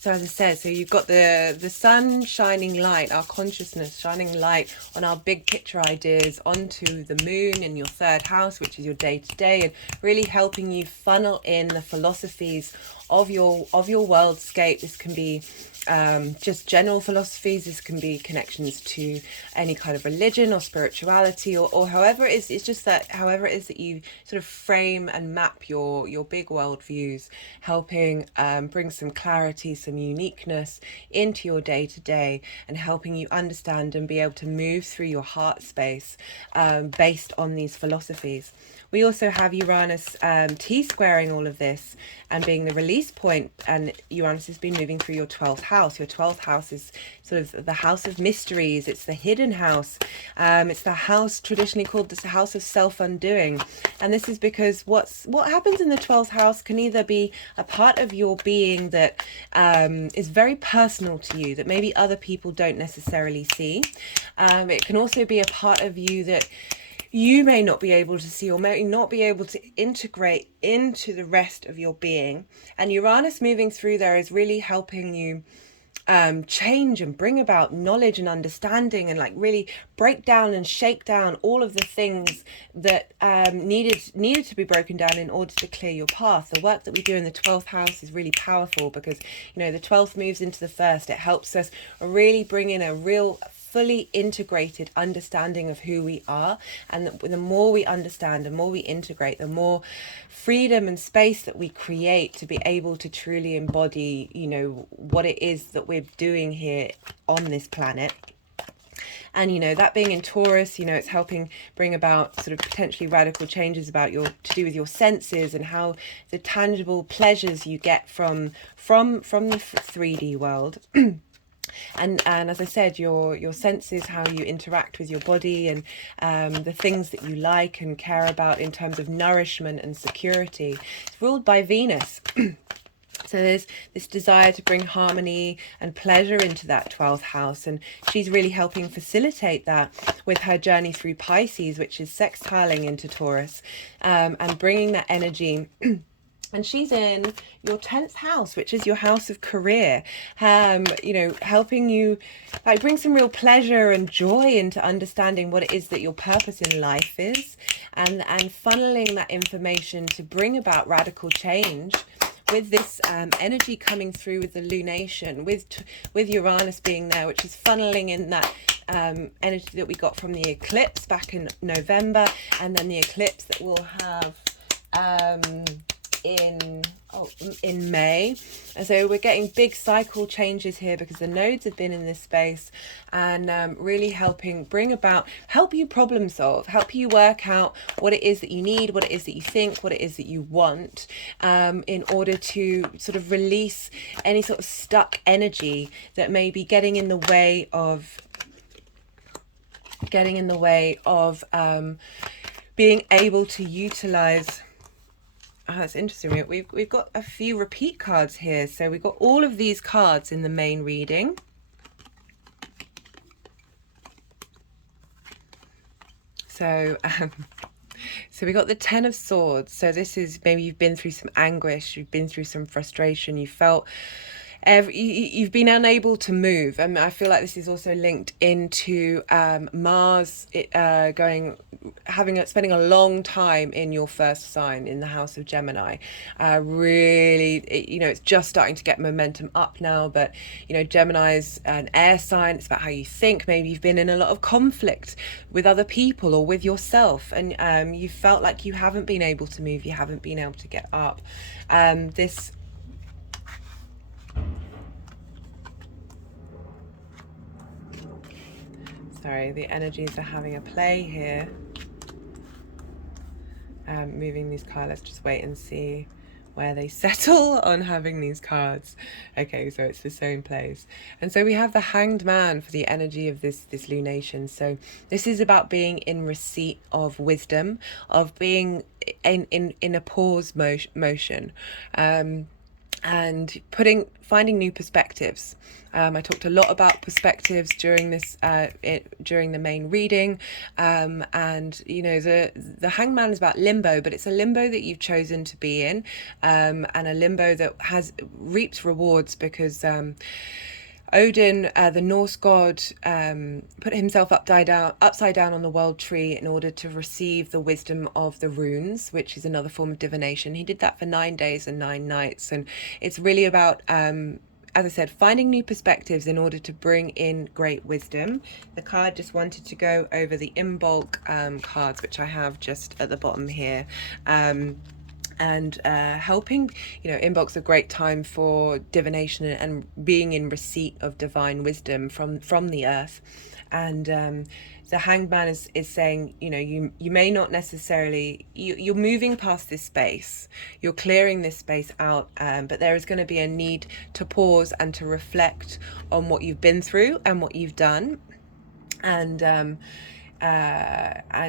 So as I said, so you've got the sun shining light, our consciousness shining light on our big picture ideas onto the moon in your 3rd house, which is your day-to-day, and really helping you funnel in the philosophies of your worldscape. This can be just general philosophies. This can be connections to any kind of religion or spirituality, or however it is. It's just that however it is that you sort of frame and map your big world views, helping bring some clarity, some uniqueness into your day to day, and helping you understand and be able to move through your heart space based on these philosophies. We also have Uranus T-squaring all of this and being the release point, and Uranus has been moving through your 12th house. Your 12th house is sort of the house of mysteries. It's the hidden house. It's the house traditionally called the house of self-undoing. And this is because what happens in the 12th house can either be a part of your being that is very personal to you, that maybe other people don't necessarily see. It can also be a part of you that you may not be able to see or may not be able to integrate into the rest of your being. And Uranus moving through there is really helping you change and bring about knowledge and understanding, and like really break down and shake down all of the things that needed to be broken down in order to clear your path. The work that we do in the 12th house is really powerful because, the 12th moves into the 1st. It helps us really bring in a real fully integrated understanding of who we are, and the more we understand, the more we integrate, the more freedom and space that we create to be able to truly embody what it is that we're doing here on this planet. And that being in Taurus, it's helping bring about sort of potentially radical changes about to do with your senses and how the tangible pleasures you get from the 3D world. And as I said, your senses, how you interact with your body, and the things that you like and care about in terms of nourishment and security. It's ruled by Venus. So there's this desire to bring harmony and pleasure into that 12th house, and she's really helping facilitate that with her journey through Pisces, which is sextiling into Taurus, and bringing that energy. And she's in your 10th house, which is your house of career, helping you bring some real pleasure and joy into understanding what it is that your purpose in life is, and funneling that information to bring about radical change. With this energy coming through with the lunation, with Uranus being there, which is funneling in that energy that we got from the eclipse back in November, and then the eclipse that we'll have in May. And so we're getting big cycle changes here because the nodes have been in this space, and really help you problem solve, help you work out what it is that you need, what it is that you think, what it is that you want, in order to sort of release any sort of stuck energy that may be getting in the way of being able to utilize. Oh, that's interesting. We've got a few repeat cards here. So we've got all of these cards in the main reading. So we got the 10 of Swords. So this is maybe you've been through some anguish, you've been through some frustration, you felt you've been unable to move. I feel like this is also linked into Mars going spending a long time in your first sign in the house of Gemini. Really, it's just starting to get momentum up now, but Gemini is an air sign. It's about how you think. Maybe you've been in a lot of conflict with other people or with yourself, and you felt like you haven't been able to move, you haven't been able to get up. Sorry, the energies are having a play here. Moving these cards, let's just wait and see where they settle on having these cards. Okay, so it's the same place. And so we have the Hanged Man for the energy of this lunation. So this is about being in receipt of wisdom, of being in a pause motion. And finding new perspectives. I talked a lot about perspectives during this during the main reading, and the Hanged Man is about limbo, but it's a limbo that you've chosen to be in, and a limbo that reaps rewards because Odin, the Norse god, put himself upside down on the world tree in order to receive the wisdom of the runes, which is another form of divination. He did that for 9 days and 9 nights, and it's really about, as I said, finding new perspectives in order to bring in great wisdom. The card just wanted to go over the Imbolc cards, which I have just at the bottom here. And helping, Imbolc's a great time for divination and being in receipt of divine wisdom from the earth. And the Hanged Man is saying, you may not necessarily, you're moving past this space, you're clearing this space out, but there is going to be a need to pause and to reflect on what you've been through and what you've done. And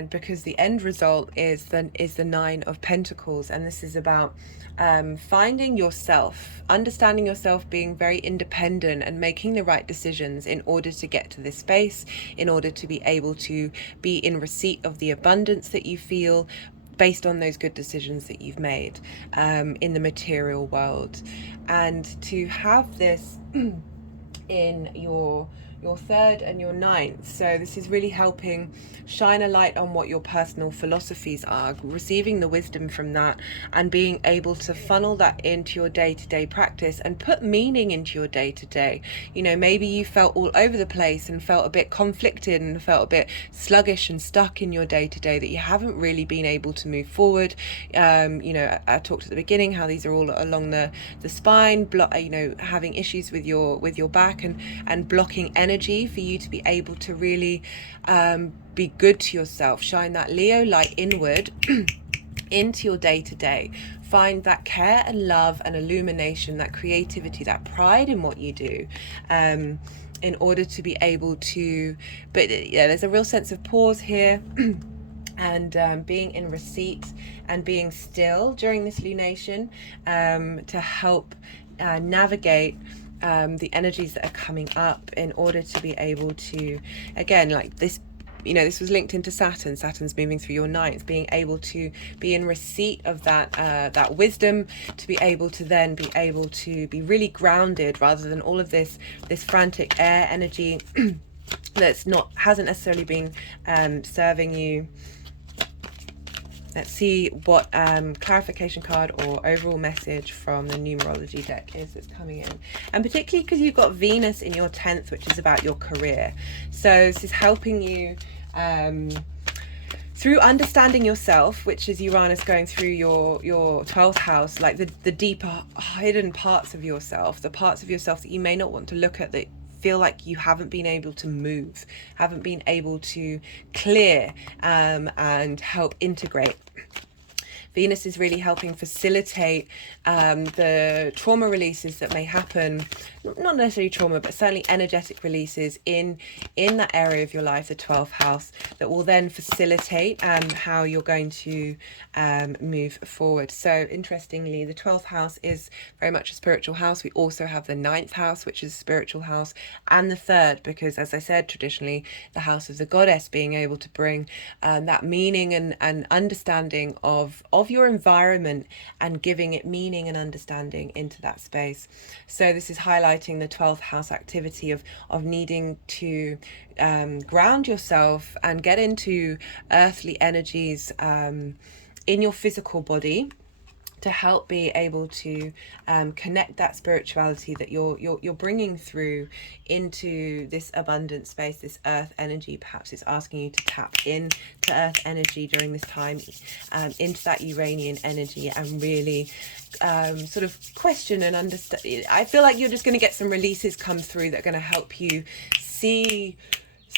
because the end result is the 9 of Pentacles, and this is about finding yourself, understanding yourself, being very independent and making the right decisions in order to get to this space, in order to be able to be in receipt of the abundance that you feel based on those good decisions that you've made in the material world. And to have this in your 3rd and your 9th. So this is really helping shine a light on what your personal philosophies are, receiving the wisdom from that and being able to funnel that into your day-to-day practice and put meaning into your day-to-day. Maybe you felt all over the place and felt a bit conflicted and felt a bit sluggish and stuck in your day-to-day, that you haven't really been able to move forward. I talked at the beginning how these are all along the spine, having issues with your back and blocking energy for you to be able to really be good to yourself, shine that Leo light inward into your day-to-day, find that care and love and illumination, that creativity, that pride in what you do, in order to be able to, but yeah, there's a real sense of pause here and being in receipt and being still during this lunation to help navigate the energies that are coming up in order to be able to, again, like this, this was linked into Saturn. Saturn's moving through your 9th, being able to be in receipt of that wisdom, to be able to then be able to be really grounded rather than all of this frantic air energy hasn't necessarily been serving you. Let's see what clarification card or overall message from the numerology deck is that's coming in. And particularly because you've got Venus in your 10th, which is about your career. So this is helping you through understanding yourself, which is Uranus going through your 12th house, like the deeper hidden parts of yourself, the parts of yourself that you may not want to look at, that feel like you haven't been able to move, haven't been able to clear and help integrate. Venus is really helping facilitate the trauma releases that may happen, not necessarily trauma, but certainly energetic releases in that area of your life, the 12th house, that will then facilitate how you're going to move forward. So interestingly, the 12th house is very much a spiritual house. We also have the 9th house, which is a spiritual house, and the 3rd, because as I said, traditionally the house of the goddess, being able to bring that meaning and understanding of of your environment and giving it meaning and understanding into that space. So this is highlighting the 12th house activity of needing to ground yourself and get into earthly energies in your physical body, to help be able to connect that spirituality that you're bringing through into this abundant space, this earth energy. Perhaps it's asking you to tap in to earth energy during this time, into that Uranian energy, and really sort of question and understand. I feel like you're just going to get some releases come through that are going to help you see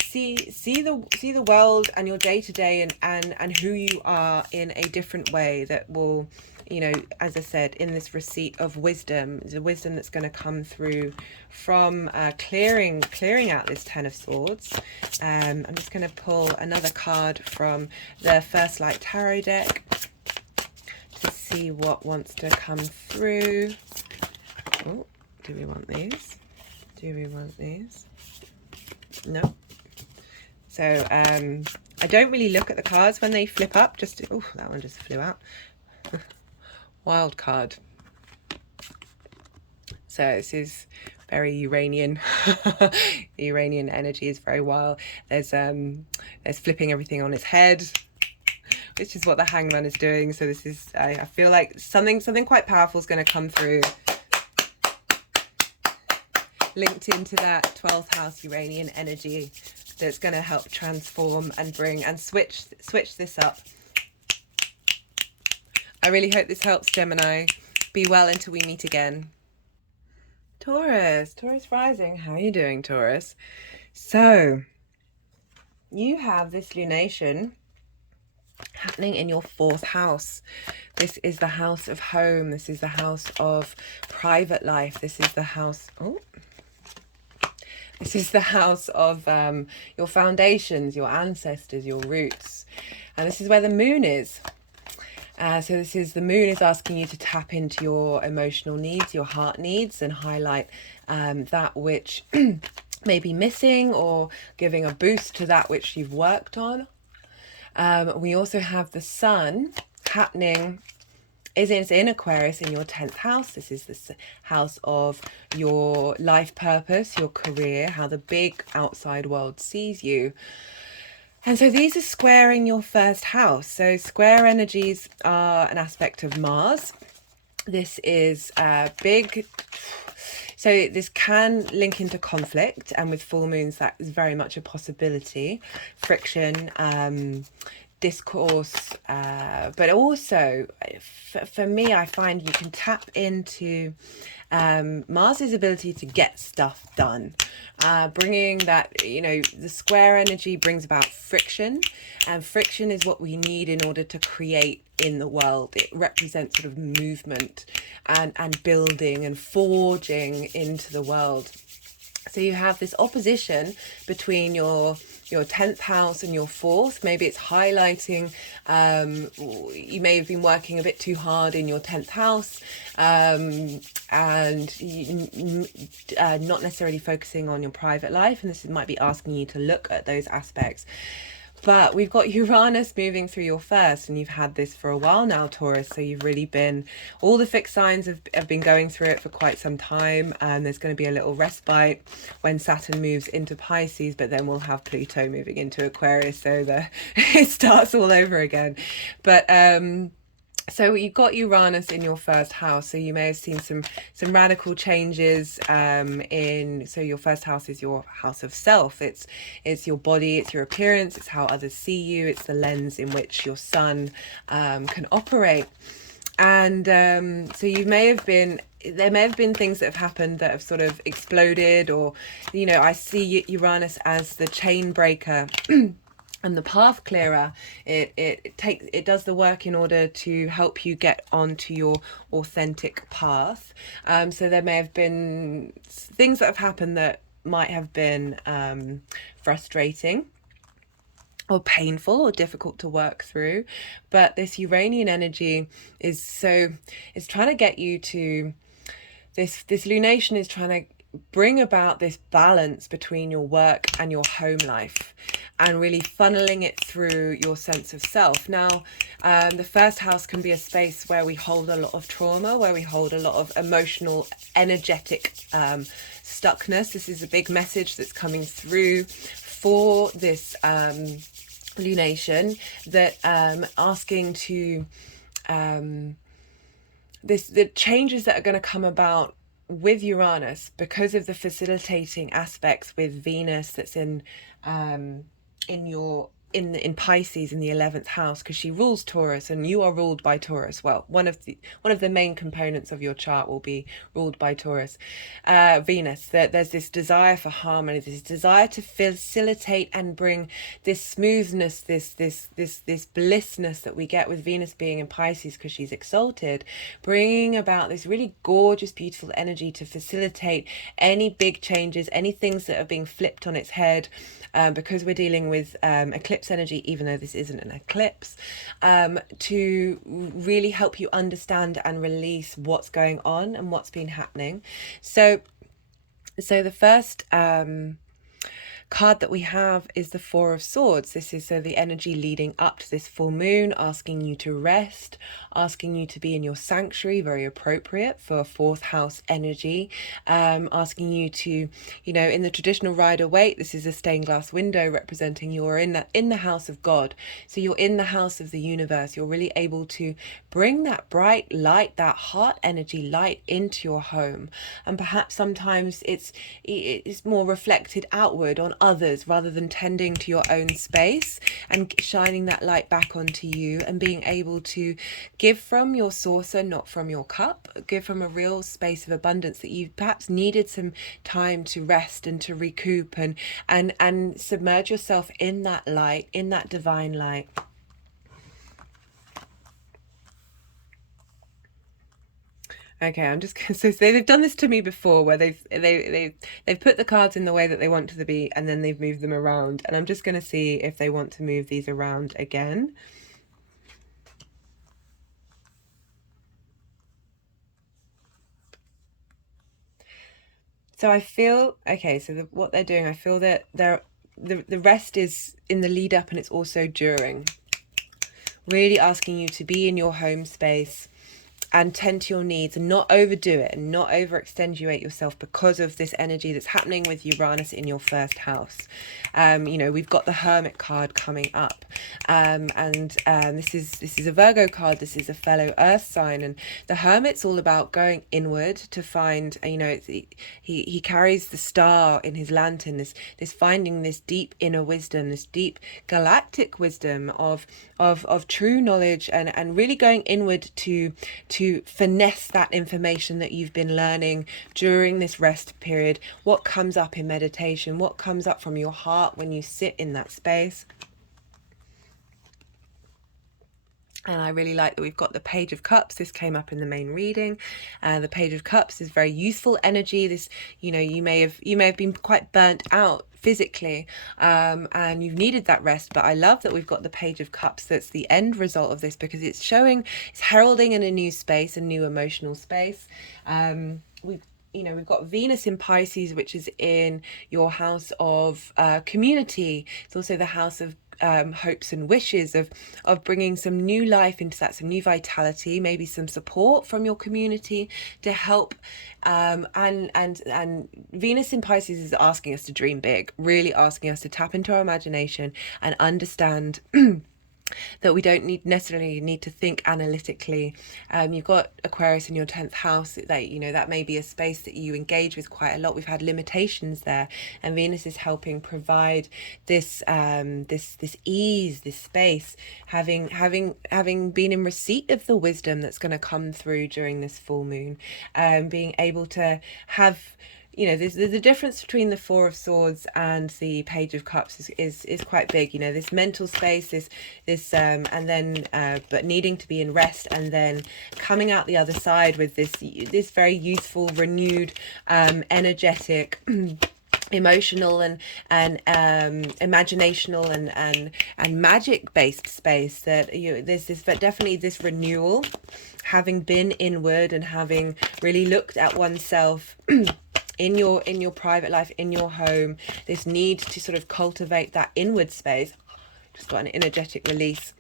the world and your day-to-day and who you are in a different way, that will, you know, as I said, in this receipt of wisdom, the wisdom that's going to come through from clearing out this Ten of Swords. I'm just going to pull another card from the First Light Tarot deck to see what wants to come through. Oh, do we want these? Do we want these? No. So I don't really look at the cards when they flip up. Oh, that one just flew out. Wild card. So this is very Uranian. The Uranian energy is very wild. There's flipping everything on its head, which is what the Hangman is doing. So this is, I feel like something quite powerful is going to come through, linked into that 12th house Uranian energy, that's going to help transform and bring and switch this up. I really hope this helps, Gemini. Be well until we meet again. Taurus rising. How are you doing, Taurus? So you have this lunation happening in your 4th house. This is the house of home. This is the house of private life. This is the house... This is the house of your foundations, your ancestors, your roots. And this is where the moon is. So the moon is asking you to tap into your emotional needs, your heart needs, and highlight that which may be missing, or giving a boost to that which you've worked on. We also have the sun happening. It's in Aquarius in your 10th house. This is the house of your life purpose, your career, how the big outside world sees you. And so these are squaring your 1st house. So square energies are an aspect of Mars. This is big. So this can link into conflict, and with full moons, that is very much a possibility. Friction, discourse, but also for me, I find you can tap into Mars's ability to get stuff done, bringing that, you know, the square energy brings about friction, and friction is what we need in order to create in the world. It represents sort of movement and building and forging into the world. So you have this opposition between your 10th house and your 4th. Maybe it's highlighting, you may have been working a bit too hard in your 10th house, and not necessarily focusing on your private life. And this might be asking you to look at those aspects. But we've got Uranus moving through your 1st, and you've had this for a while now, Taurus. So you've really been, all the fixed signs have been going through it for quite some time. And there's going to be a little respite when Saturn moves into Pisces, but then we'll have Pluto moving into Aquarius. So it starts all over again. But so you've got Uranus in your 1st house, so you may have seen some radical changes so your 1st house is your house of self. It's your body, it's your appearance, it's how others see you, it's the lens in which your sun can operate. And so there may have been things that have happened that have sort of exploded, or, you know, I see Uranus as the chain breaker. And the path clearer. It does the work in order to help you get onto your authentic path. So there may have been things that have happened that might have been frustrating or painful or difficult to work through, but this Uranian energy is trying to get you to this lunation is trying to bring about this balance between your work and your home life. and really funneling it through your sense of self. Now, the first house can be a space where we hold a lot of trauma, where we hold a lot of emotional, energetic stuckness. This is a big message that's coming through for this lunation, that asking to the changes that are going to come about with Uranus, because of the facilitating aspects with Venus that's in Pisces in the 11th house, because she rules Taurus and you are ruled by Taurus. Well, one of the main components of your chart will be ruled by Taurus. Venus, that there's this desire for harmony, this desire to facilitate and bring this smoothness, this blissness that we get with Venus being in Pisces because she's exalted, bringing about this really gorgeous, beautiful energy to facilitate any big changes, any things that are being flipped on its head, because we're dealing with eclipse energy, even though this isn't an eclipse, to really help you understand and release what's going on and what's been happening. So the first card that we have is the Four of Swords. This is so the energy leading up to this full moon, asking you to rest, asking you to be in your sanctuary, very appropriate for fourth house energy, asking you to, in the traditional Rider-Waite, this is a stained glass window representing you're in the house of God. So you're in the house of the universe. You're really able to bring that bright light, that heart energy light into your home. And perhaps sometimes it's more reflected outward on others rather than tending to your own space, and shining that light back onto you and being able to give from your saucer, not from your cup, give from a real space of abundance that you perhaps needed some time to rest and to recoup and submerge yourself in that light, in that divine light. Okay, I'm just gonna, so they've done this to me before, where they've put the cards in the way that they want to be, and then they've moved them around, and I'm just gonna see if they want to move these around again. So I feel, okay, so what they're doing, I feel that the rest is in the lead up, and it's also during. Really asking you to be in your home space and tend to your needs and not overdo it and not overextenuate yourself because of this energy that's happening with Uranus in your first house. We've got the Hermit card coming up, and this is a Virgo card. This is a fellow Earth sign, and the Hermit's all about going inward to find. He carries the star in his lantern. This finding this deep inner wisdom, this deep galactic wisdom of true knowledge, and really going inward to finesse that information that you've been learning during this rest period. What comes up in meditation, what comes up from your heart when you sit in that space. And I really like that we've got the Page of Cups. This came up in the main reading. The Page of Cups is very useful energy. This, you may have been quite burnt out physically, and you've needed that rest. But I love that we've got the Page of Cups. That's the end result of this, because it's heralding in a new space, a new emotional space. We've got Venus in Pisces, which is in your house of community. It's also the house of hopes and wishes, of bringing some new life into that, some new vitality, maybe some support from your community to help. And Venus in Pisces is asking us to dream big, really asking us to tap into our imagination and understand that we don't necessarily need to think analytically. You've got Aquarius in your 10th house, that may be a space that you engage with quite a lot. We've had limitations there, and Venus is helping provide this this ease, this space, having been in receipt of the wisdom that's going to come through during this full moon, being able to have. There's the difference between the Four of Swords and the Page of Cups is quite big. This mental space, and then but needing to be in rest, and then coming out the other side with this very youthful, renewed, energetic. Emotional and imaginational and magic based space that there's definitely this renewal, having been inward and having really looked at oneself in your private life, in your home, this need to sort of cultivate that inward space. Just got an energetic release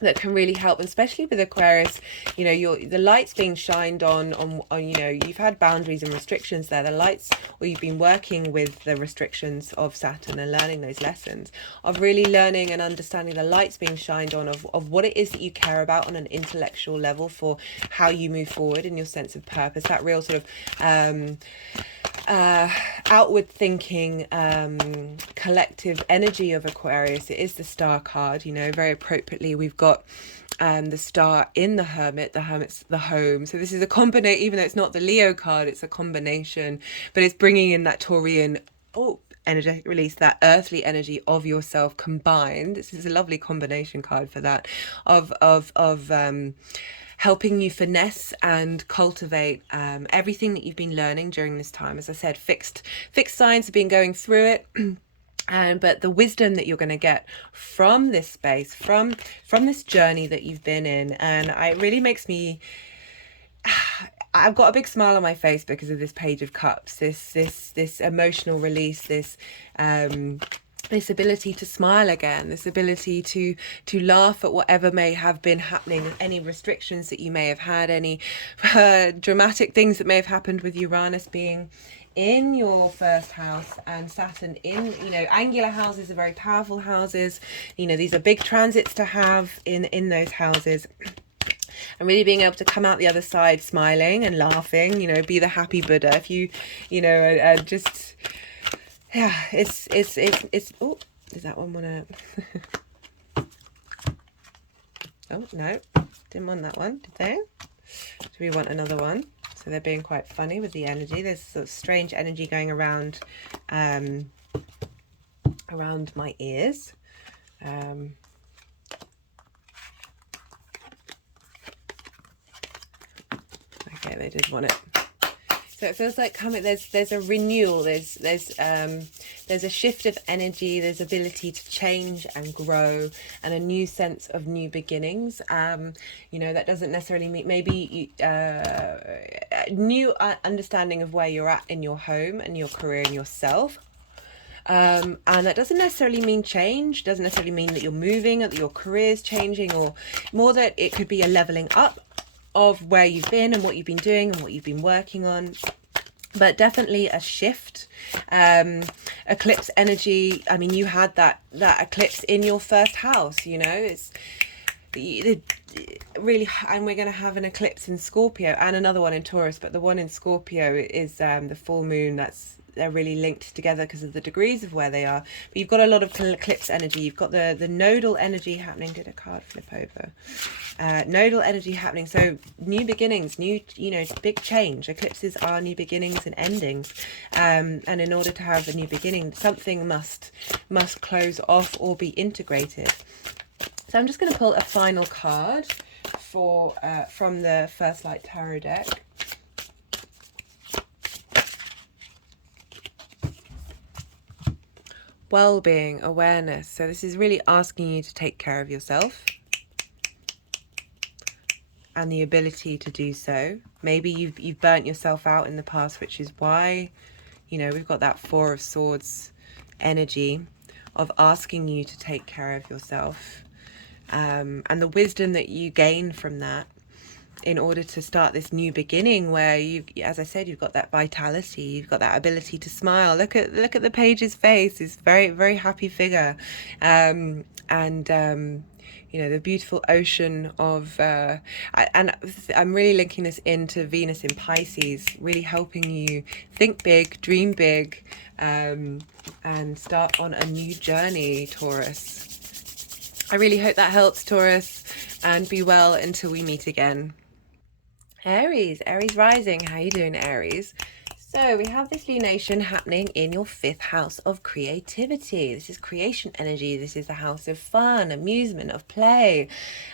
that can really help, especially with Aquarius. You know, the light's being shined on, you know, you've had boundaries and restrictions there, the lights, or you've been working with the restrictions of Saturn and learning those lessons of really learning and understanding. The light's being shined on of what it is that you care about on an intellectual level for how you move forward in your sense of purpose, that real sort of outward thinking, collective energy of Aquarius. It is the Star card, you know, very appropriately we've got the star in the Hermit's the home. So this is a combination, even though it's not the Leo card, it's a combination, but it's bringing in that Taurian energetic release, that earthly energy of yourself combined. This is a lovely combination card for that, of helping you finesse and cultivate everything that you've been learning during this time. As I said, fixed signs have been going through it. But the wisdom that you're going to get from this space, from this journey that you've been in, and it really makes me, I've got a big smile on my face because of this Page of Cups, this emotional release, this ability to smile again, this ability to laugh at whatever may have been happening, any restrictions that you may have had, any dramatic things that may have happened with Uranus being in your first house and Saturn in, you know, angular houses are very powerful houses. You know, these are big transits to have in those houses. And really being able to come out the other side smiling and laughing, you know, be the happy Buddha. If you know, just, yeah, it's oh, does that one want to oh no, didn't want that one, did they? Do we want another one? So they're being quite funny with the energy. There's sort of strange energy going around around my ears. Okay, they did want it. So it feels like there's a renewal, there's a shift of energy, there's ability to change and grow, and a new sense of new beginnings. You know, that doesn't necessarily mean maybe new understanding of where you're at in your home and your career and yourself. And that doesn't necessarily mean change, doesn't necessarily mean that you're moving or that your career is changing, or more that it could be a leveling up of where you've been and what you've been doing and what you've been working on. But definitely a shift. Eclipse energy, I mean, you had that eclipse in your first house, you know, it's really, and we're going to have an eclipse in Scorpio and another one in Taurus, but the one in Scorpio is the full moon. They're really linked together because of the degrees of where they are. But you've got a lot of eclipse energy. You've got the nodal energy happening. Did a card flip over? Nodal energy happening. So new beginnings, new, you know, big change. Eclipses are new beginnings and endings. And in order to have a new beginning, something must close off or be integrated. So I'm just going to pull a final card for from the First Light Tarot deck. Well-being, awareness. So this is really asking you to take care of yourself and the ability to do so. Maybe you've burnt yourself out in the past, which is why, you know, we've got that Four of Swords energy of asking you to take care of yourself, and the wisdom that you gain from that in order to start this new beginning where you, as I said, you've got that vitality, you've got that ability to smile. Look at the page's face. It's very, very happy figure. You know, the beautiful ocean of, and I'm really linking this into Venus in Pisces, really helping you think big, dream big, and start on a new journey, Taurus. I really hope that helps, Taurus, and be well until we meet again. Aries rising. How you doing, Aries? So we have this lunation happening in your 5th house of creativity. This is creation energy. This is the house of fun, amusement, of play,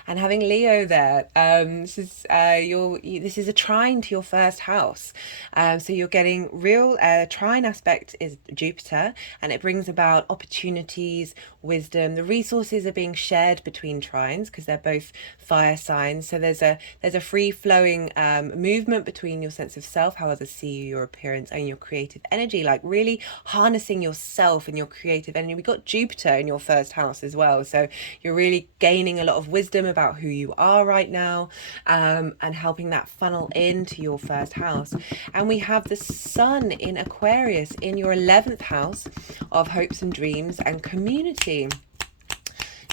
and having Leo there. This is this is a trine to your first house. So you're getting real trine aspect is Jupiter, and it brings about opportunities, wisdom. The resources are being shared between trines because they're both fire signs. So there's a free flowing movement between your sense of self, how others see you, your appearance, coherence and your creative energy, like really harnessing yourself and your creative energy. We got Jupiter in your first house as well, so you're really gaining a lot of wisdom about who you are right now, and helping that funnel into your first house. And we have the Sun in Aquarius in your 11th house of hopes and dreams and community.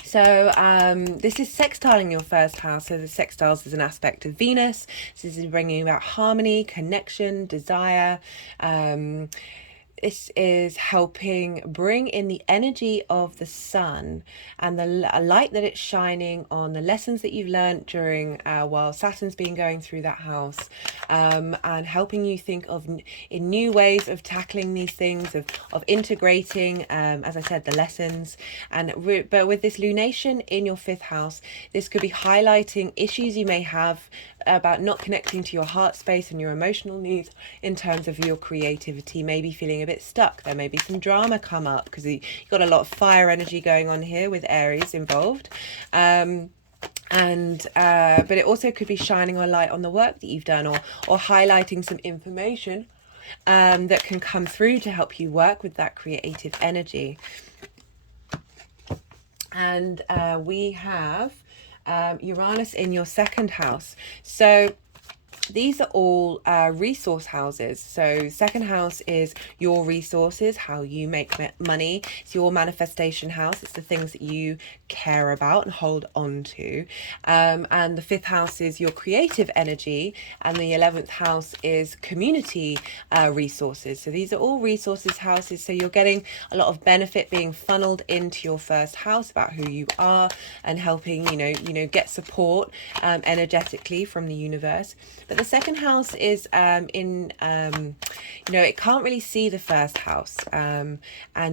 So this is sextiling your first house. So the sextiles is an aspect of Venus. This is bringing about harmony, connection, desire. This is helping bring in the energy of the sun and the light that it's shining on the lessons that you've learned during while Saturn's been going through that house, and helping you think of in new ways of tackling these things, of integrating, as I said, the lessons. But with this lunation in your 5th house, this could be highlighting issues you may have about not connecting to your heart space and your emotional needs in terms of your creativity, maybe feeling a bit stuck. There may be some drama come up because you've got a lot of fire energy going on here with Aries involved. But it also could be shining a light on the work that you've done, or highlighting some information that can come through to help you work with that creative energy. And we have Uranus in your 2nd house. So these are all resource houses. So 2nd house is your resources, how you make money. It's your manifestation house. It's the things that you care about and hold on to. And the 5th house is your creative energy. And the 11th house is community resources. So these are all resources houses. So you're getting a lot of benefit being funneled into your 1st house about who you are and helping, get support energetically from the universe. But the 2nd house is it can't really see the 1st house. And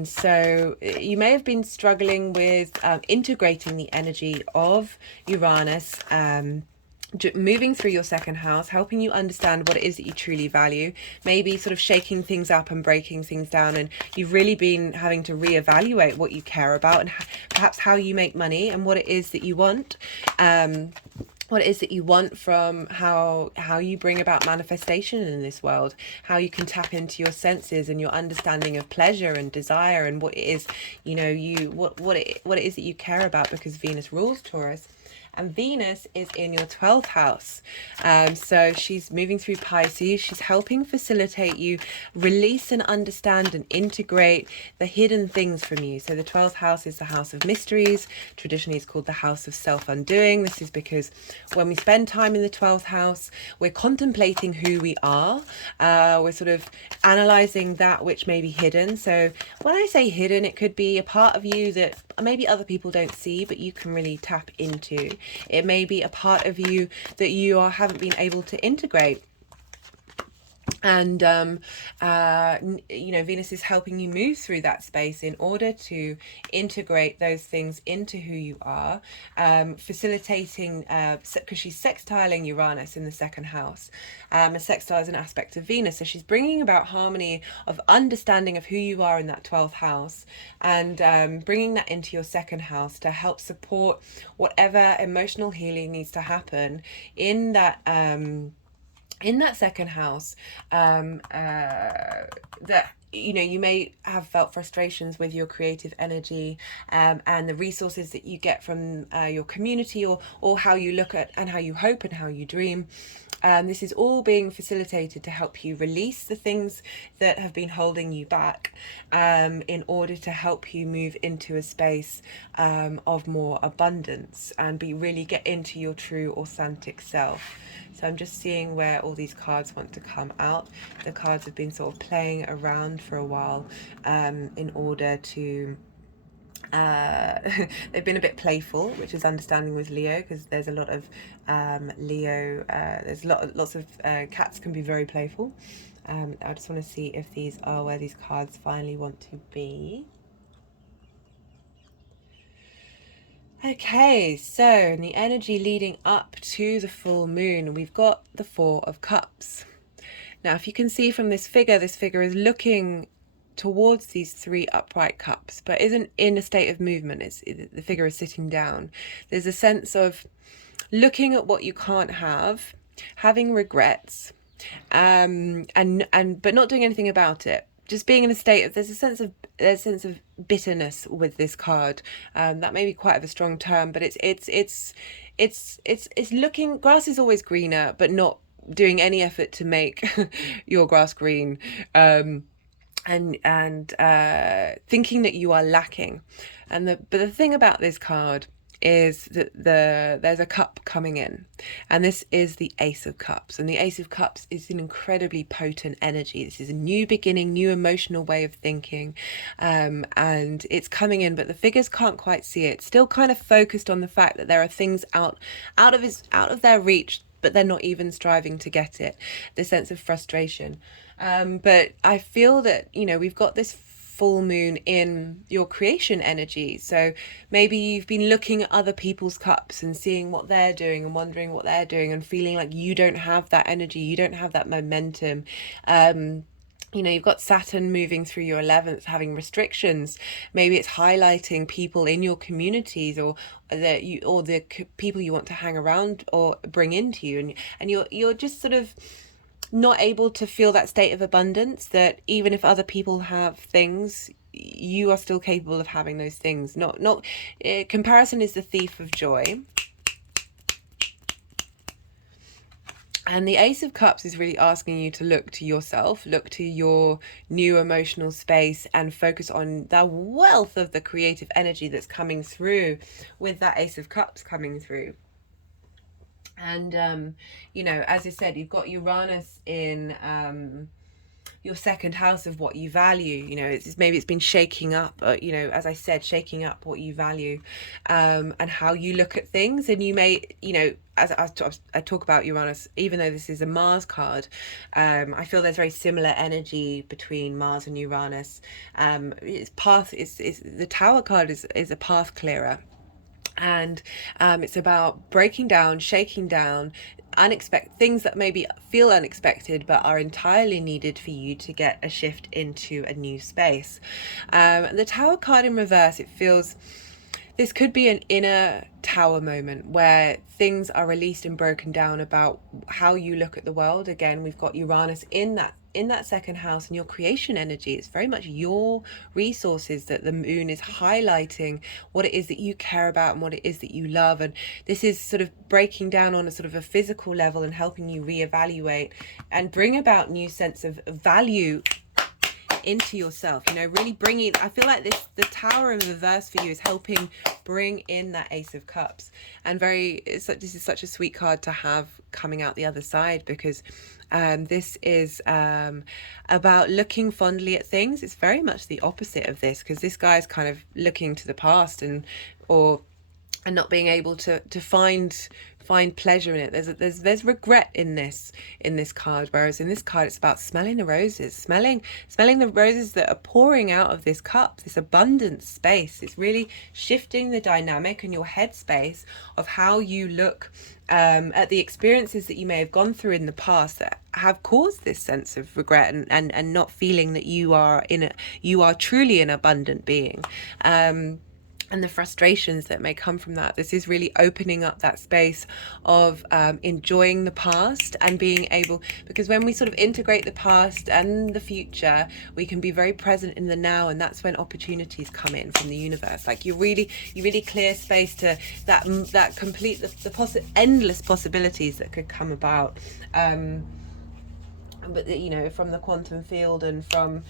so you may have been struggling with integrating the energy of Uranus, moving through your 2nd house, helping you understand what it is that you truly value, maybe sort of shaking things up and breaking things down. And you've really been having to reevaluate what you care about and perhaps how you make money and what it is that you want. What it is that you want from how you bring about manifestation in this world, how you can tap into your senses and your understanding of pleasure and desire, and what it is, what it is that you care about, because Venus rules Taurus. And Venus is in your 12th house. So she's moving through Pisces. She's helping facilitate you release and understand and integrate the hidden things from you. So the 12th house is the house of mysteries. Traditionally, it's called the house of self-undoing. This is because when we spend time in the 12th house, we're contemplating who we are. We're sort of analyzing that which may be hidden. So when I say hidden, it could be a part of you that maybe other people don't see, but you can really tap into. It may be a part of you that you haven't been able to integrate. And, Venus is helping you move through that space in order to integrate those things into who you are, facilitating, because she's sextiling Uranus in the 2nd house. A sextile is an aspect of Venus. So she's bringing about harmony of understanding of who you are in that 12th house, and bringing that into your 2nd house to help support whatever emotional healing needs to happen in that 2nd house, that you may have felt frustrations with your creative energy, and the resources that you get from your community, or how you look at and how you hope and how you dream. This is all being facilitated to help you release the things that have been holding you back, in order to help you move into a space of more abundance and really get into your true authentic self. So I'm just seeing where all these cards want to come out. The cards have been sort of playing around for a while, in order to they've been a bit playful, which is understanding with Leo, because there's a lot of Leo, there's lots of cats can be very playful. I just want to see if these are where these cards finally want to be. Okay, so in the energy leading up to the full moon, we've got the 4 of Cups. Now, if you can see from this figure is looking towards these 3 upright cups, but isn't in a state of movement. The figure is sitting down. There's a sense of looking at what you can't have, having regrets, but not doing anything about it. Just being in a state of, there's a sense of bitterness with this card. That may be quite of a strong term, but it's looking, grass is always greener, but not doing any effort to make your grass green. And thinking that you are lacking. But the thing about this card is that there's a cup coming in, and this is the Ace of Cups, and the Ace of Cups is an incredibly potent energy. This is a new beginning, new emotional way of thinking, and it's coming in, but the figures can't quite see it. Still kind of focused on the fact that there are things out of their reach, but they're not even striving to get it. The sense of frustration. But I feel that, we've got this full moon in your creation energy. So maybe you've been looking at other people's cups and seeing what they're doing and wondering what they're doing and feeling like you don't have that energy, you don't have that momentum. You've got Saturn moving through your 11th, having restrictions. Maybe it's highlighting people in your communities or the people you want to hang around or bring into you, and you're just sort of not able to feel that state of abundance, that even if other people have things, you are still capable of having those things. Comparison is the thief of joy. And the Ace of Cups is really asking you to look to yourself, look to your new emotional space, and focus on the wealth of the creative energy that's coming through with that Ace of Cups coming through. And, as I said, you've got Uranus in your second house of what you value. Maybe it's been shaking up, as I said, shaking up what you value, and how you look at things. And you may, as I talk about Uranus, even though this is a Mars card, I feel there's very similar energy between Mars and Uranus. The Tower card is a path clearer. And it's about breaking down, shaking down unexpected things that maybe feel unexpected but are entirely needed for you to get a shift into a new space. The Tower card in reverse, it feels this could be an inner tower moment where things are released and broken down about how you look at the world. Again, we've got Uranus in that second house, and your creation energy. It's very much your resources that the moon is highlighting, what it is that you care about and what it is that you love. And this is sort of breaking down on a sort of a physical level and helping you reevaluate and bring about new sense of value into yourself, really bringing, I feel like the Tower in reverse for you is helping bring in that Ace of Cups. And this is such a sweet card to have coming out the other side, because this is about looking fondly at things. It's very much the opposite of this, because this guy is kind of looking to the past and not being able to find pleasure in it. There's regret in this card, whereas in this card it's about smelling the roses, smelling the roses that are pouring out of this cup, this abundant space. It's really shifting the dynamic and your headspace of how you look at the experiences that you may have gone through in the past that have caused this sense of regret and not feeling that you are truly an abundant being. And the frustrations that may come from that. This is really opening up that space of enjoying the past and being able, because when we sort of integrate the past and the future, we can be very present in the now, and that's when opportunities come in from the universe. Like you really clear space to that complete the endless possibilities that could come about. But from the quantum field and from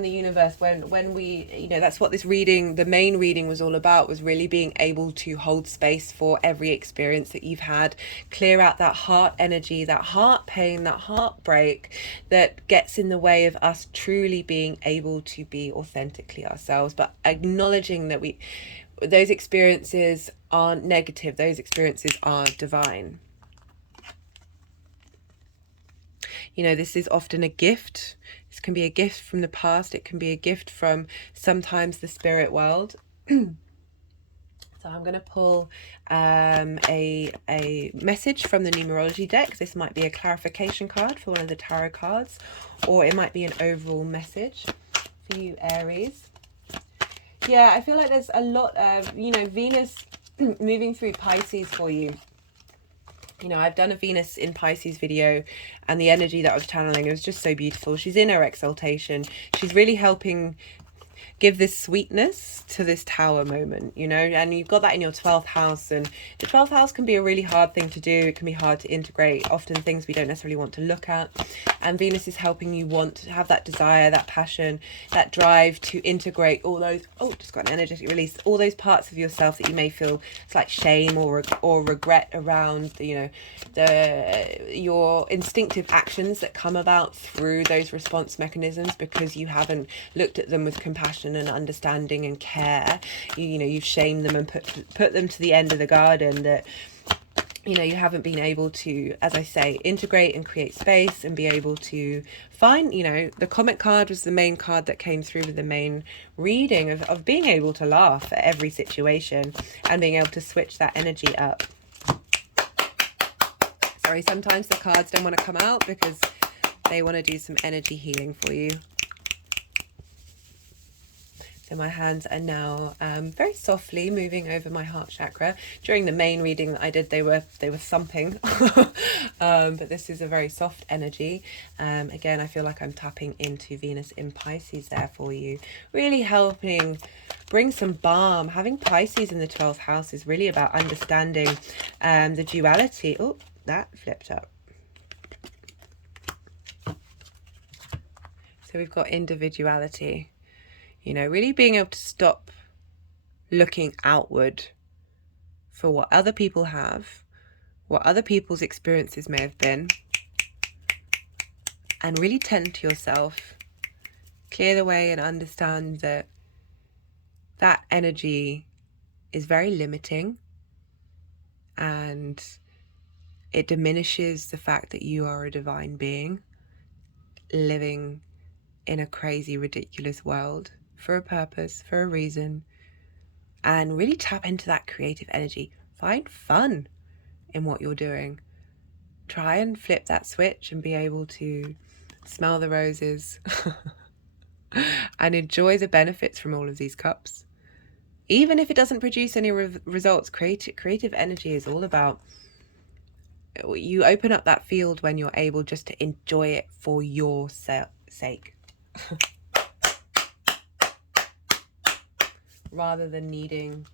the universe, when we, that's what this reading, the main reading, was all about, was really being able to hold space for every experience that you've had, clear out that heart energy, that heart pain, that heartbreak that gets in the way of us truly being able to be authentically ourselves, but acknowledging that those experiences aren't negative, those experiences are divine. This is often a gift. This can be a gift from the past. It can be a gift from sometimes the spirit world. So I'm going to pull a message from the numerology deck. This might be a clarification card for one of the tarot cards, or it might be an overall message for you, Aries. Yeah, I feel like there's a lot of, Venus moving through Pisces for you. You know, I've done a Venus in Pisces video, and the energy that I was channeling, it was just so beautiful. She's in her exaltation. She's really helping give this sweetness to this tower moment, you know, and you've got that in your 12th house, and the 12th house can be a really hard thing to do. It can be hard to integrate, often things we don't necessarily want to look at, and Venus is helping you want to have that desire, that passion, that drive to integrate all those, oh, just got an energetic release, all those parts of yourself that you may feel it's like shame or regret around, you know, your instinctive actions that come about through those response mechanisms because you haven't looked at them with compassion and understanding and care. You know, you've shamed them and put them to the end of the garden, that, you know, you haven't been able to, as I say, integrate and create space and be able to find, you know, the comic card was the main card that came through with the main reading of being able to laugh at every situation and being able to switch that energy up. Sorry, sometimes the cards don't want to come out because they want to do some energy healing for you. So my hands are now very softly moving over my heart chakra. During the main reading that I did, they were thumping, but this is a very soft energy. Again, I feel like I'm tapping into Venus in Pisces there for you, really helping bring some balm. Having Pisces in the 12th house is really about understanding the duality. Oh, that flipped up. So we've got individuality. You know, really being able to stop looking outward for what other people have, what other people's experiences may have been, and really tend to yourself, clear the way and understand that that energy is very limiting, and it diminishes the fact that you are a divine being living in a crazy, ridiculous world for a purpose, for a reason, and really tap into that creative energy. Find fun in what you're doing. Try and flip that switch and be able to smell the roses and enjoy the benefits from all of these cups. Even if it doesn't produce any results, creative energy is all about, you open up that field when you're able just to enjoy it for your sake. Rather than needing,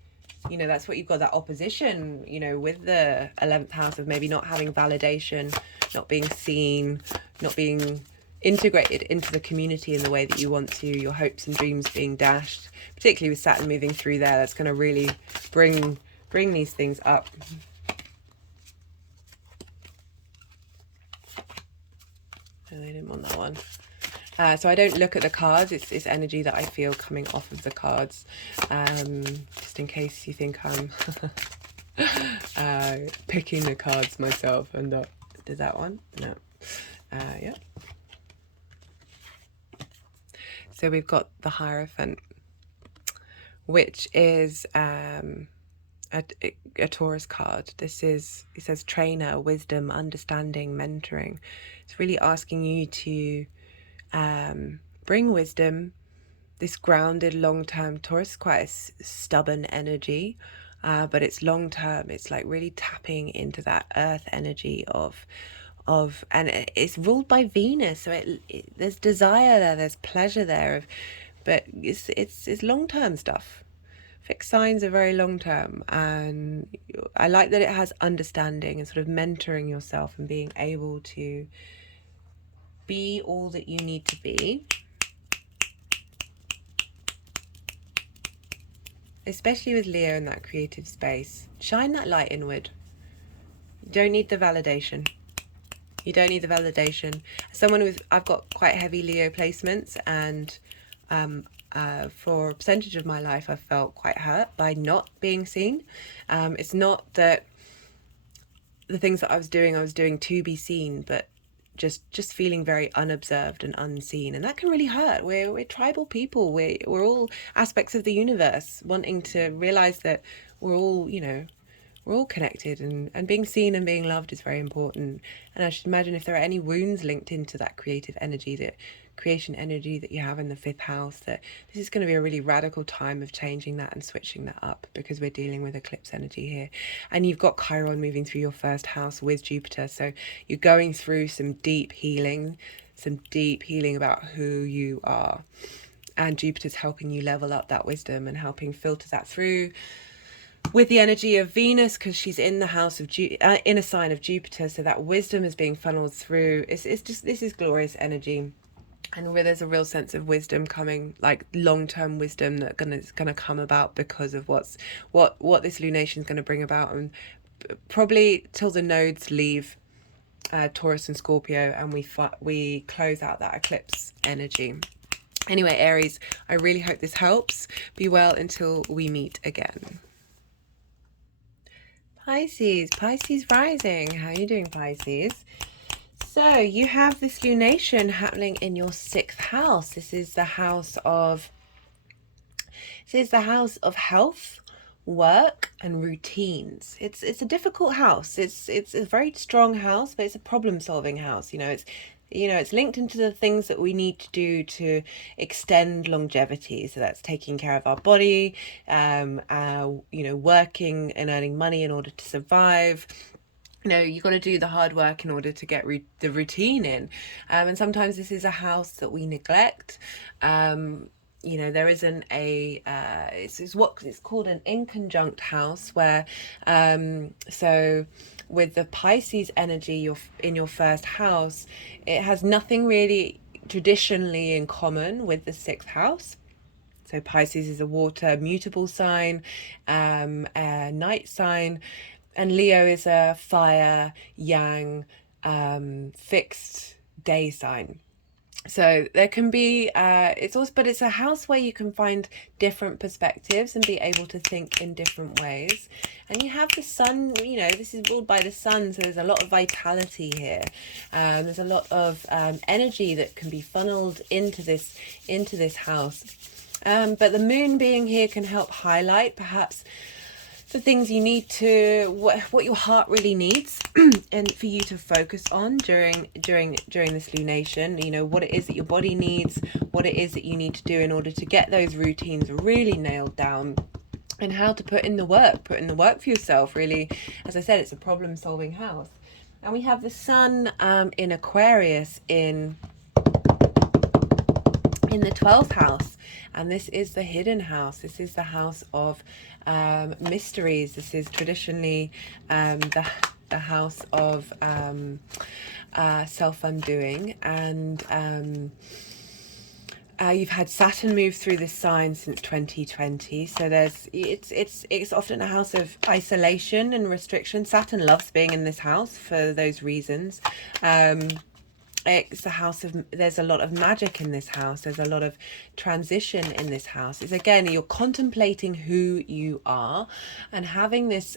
you know, that's what you've got, that opposition, you know, with the 11th house of maybe not having validation, not being seen, not being integrated into the community in the way that you want to, your hopes and dreams being dashed, particularly with Saturn moving through there. That's going to really bring these things up. Oh, they didn't want that one. So I don't look at the cards. It's energy that I feel coming off of the cards. Just in case you think I'm picking the cards myself. And did that one? No. Yeah. So we've got the Hierophant, which is a Taurus card. This is, it says trainer, wisdom, understanding, mentoring. It's really asking you to bring wisdom, this grounded long-term. Taurus is quite a stubborn energy, but it's long-term. It's like really tapping into that earth energy of and it's ruled by Venus, so there's desire there, there's pleasure there, but it's long-term stuff. Fixed signs are very long-term, and I like that it has understanding and sort of mentoring yourself and being able to be all that you need to be, especially with Leo in that creative space. Shine that light inward. You don't need the validation. You don't need the validation. Someone with, I've got quite heavy Leo placements, and for a percentage of my life I felt quite hurt by not being seen. It's not that the things that I was doing to be seen, but just feeling very unobserved and unseen, and that can really hurt. We're tribal people. We're all aspects of the universe, wanting to realize that we're all, you know, we're all connected, and being seen and being loved is very important. And I should imagine if there are any wounds linked into that creative energy, that creation energy that you have in the 5th house, that this is going to be a really radical time of changing that and switching that up, because we're dealing with eclipse energy here. And you've got Chiron moving through your 1st house with Jupiter, so you're going through some deep healing about who you are, and Jupiter's helping you level up that wisdom and helping filter that through with the energy of Venus, because she's in the house of in a sign of Jupiter, so that wisdom is being funneled through. It's just, this is glorious energy, and where there's a real sense of wisdom coming, like long-term wisdom that's gonna come about because of what this lunation is going to bring about, and probably till the nodes leave Taurus and Scorpio, and we close out that eclipse energy. Anyway, Aries, I really hope this helps. Be well until we meet again. Pisces rising. How are you doing, Pisces? So you have this lunation happening in your 6th house. This is the house of health, work, and routines. It's a difficult house. It's a very strong house, but it's a problem-solving house. It's linked into the things that we need to do to extend longevity. So that's taking care of our body, working and earning money in order to survive. You've got to do the hard work in order to get the routine in. And sometimes this is a house that we neglect. There isn't it's called an inconjunct house, where, so with the Pisces energy, in your 1st house, it has nothing really traditionally in common with the 6th house. So Pisces is a water mutable sign, a night sign, and Leo is a fire yang fixed day sign. So there can be but it's a house where you can find different perspectives and be able to think in different ways. And you have the sun, this is ruled by the sun, so there's a lot of vitality here. There's a lot of energy that can be funneled into this house. But the moon being here can help highlight perhaps the things you need to, what your heart really needs, and for you to focus on during this lunation. What it is that your body needs, what it is that you need to do in order to get those routines really nailed down, and how to put in the work for yourself. Really, as I said, it's a problem-solving house. And we have the sun in Aquarius in the 12th house, and this is the hidden house. This is the house of mysteries. This is traditionally the house of self-undoing, and you've had Saturn move through this sign since 2020, so it's often a house of isolation and restriction. Saturn loves being in this house for those reasons. It's a house of, there's a lot of magic in this house. There's a lot of transition in this house. It's, again, you're contemplating who you are, and having this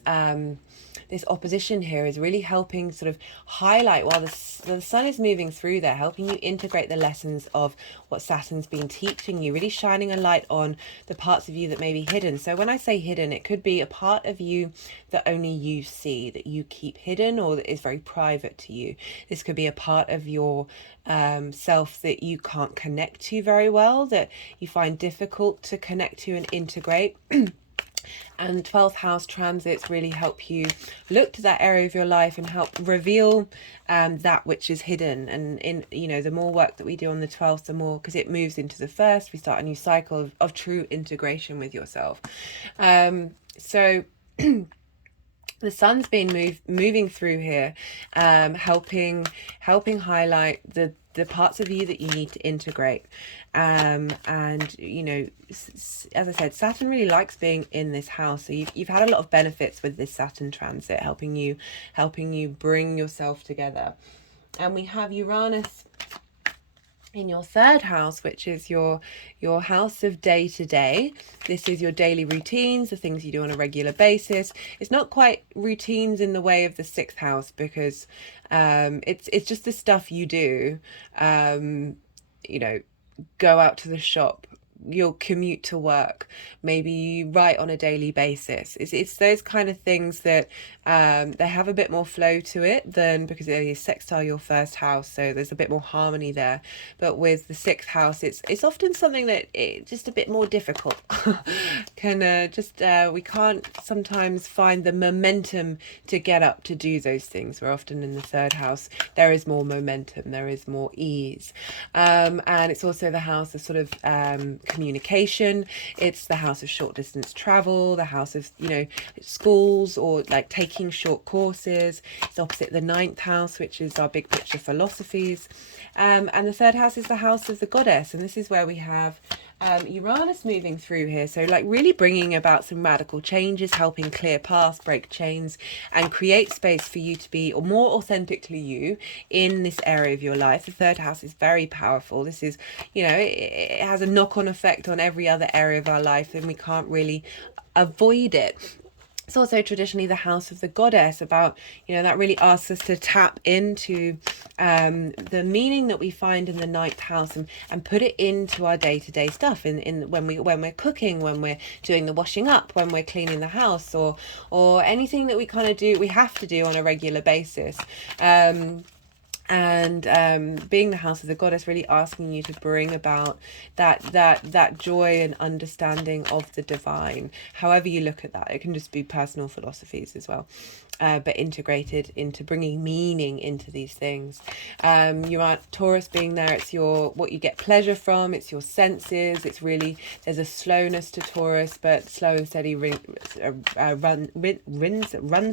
this opposition here is really helping sort of highlight, while the sun is moving through there, helping you integrate the lessons of what Saturn's been teaching you, really shining a light on the parts of you that may be hidden. So when I say hidden, it could be a part of you that only you see, that you keep hidden, or that is very private to you. This could be a part of your self that you can't connect to very well, that you find difficult to connect to and integrate. And 12th house transits really help you look to that area of your life and help reveal that which is hidden. And the more work that we do on the 12th, the more, because it moves into the 1st, we start a new cycle of true integration with yourself. So the sun's been moving through here, helping highlight the parts of you that you need to integrate. And as I said, Saturn really likes being in this house. So you've had a lot of benefits with this Saturn transit, helping you bring yourself together. And we have Uranus in your 3rd house, which is your house of day to day. This is your daily routines, the things you do on a regular basis. It's not quite routines in the way of the 6th house, because it's just the stuff you do. Go out to the shop, you'll commute to work, maybe you write on a daily basis. It's those kind of things that they have a bit more flow to it than, because they sextile your first house, so there's a bit more harmony there. But with the sixth house, it's often something that it's just a bit more difficult. We can't sometimes find the momentum to get up to do those things. We're often in the third house, there is more momentum, there is more ease. And it's also the house of sort of communication. It's the house of short distance travel, the house of, you know, schools or like taking short courses. It's opposite the ninth house, which is our big picture philosophies. And the third house is the house of the goddess. And this is where we have Uranus moving through here. So like really bringing about some radical changes, helping clear paths, break chains, and create space for you to be, or more authentically you, in this area of your life. The third house is very powerful. This is, you know, it has a knock-on effect on every other area of our life, and we can't really avoid it. It's also traditionally the house of the goddess, about, you know, that really asks us to tap into the meaning that we find in the ninth house, and put it into our day-to-day stuff, in when we're cooking, when we're doing the washing up, when we're cleaning the house, or anything that we kind of do, we have to do on a regular basis. Being the house of the goddess, really asking you to bring about that joy and understanding of the divine. However you look at that, it can just be personal philosophies as well, but integrated into bringing meaning into these things. Taurus being there, it's what you get pleasure from, it's your senses. It's really, there's a slowness to Taurus, but slow and steady runs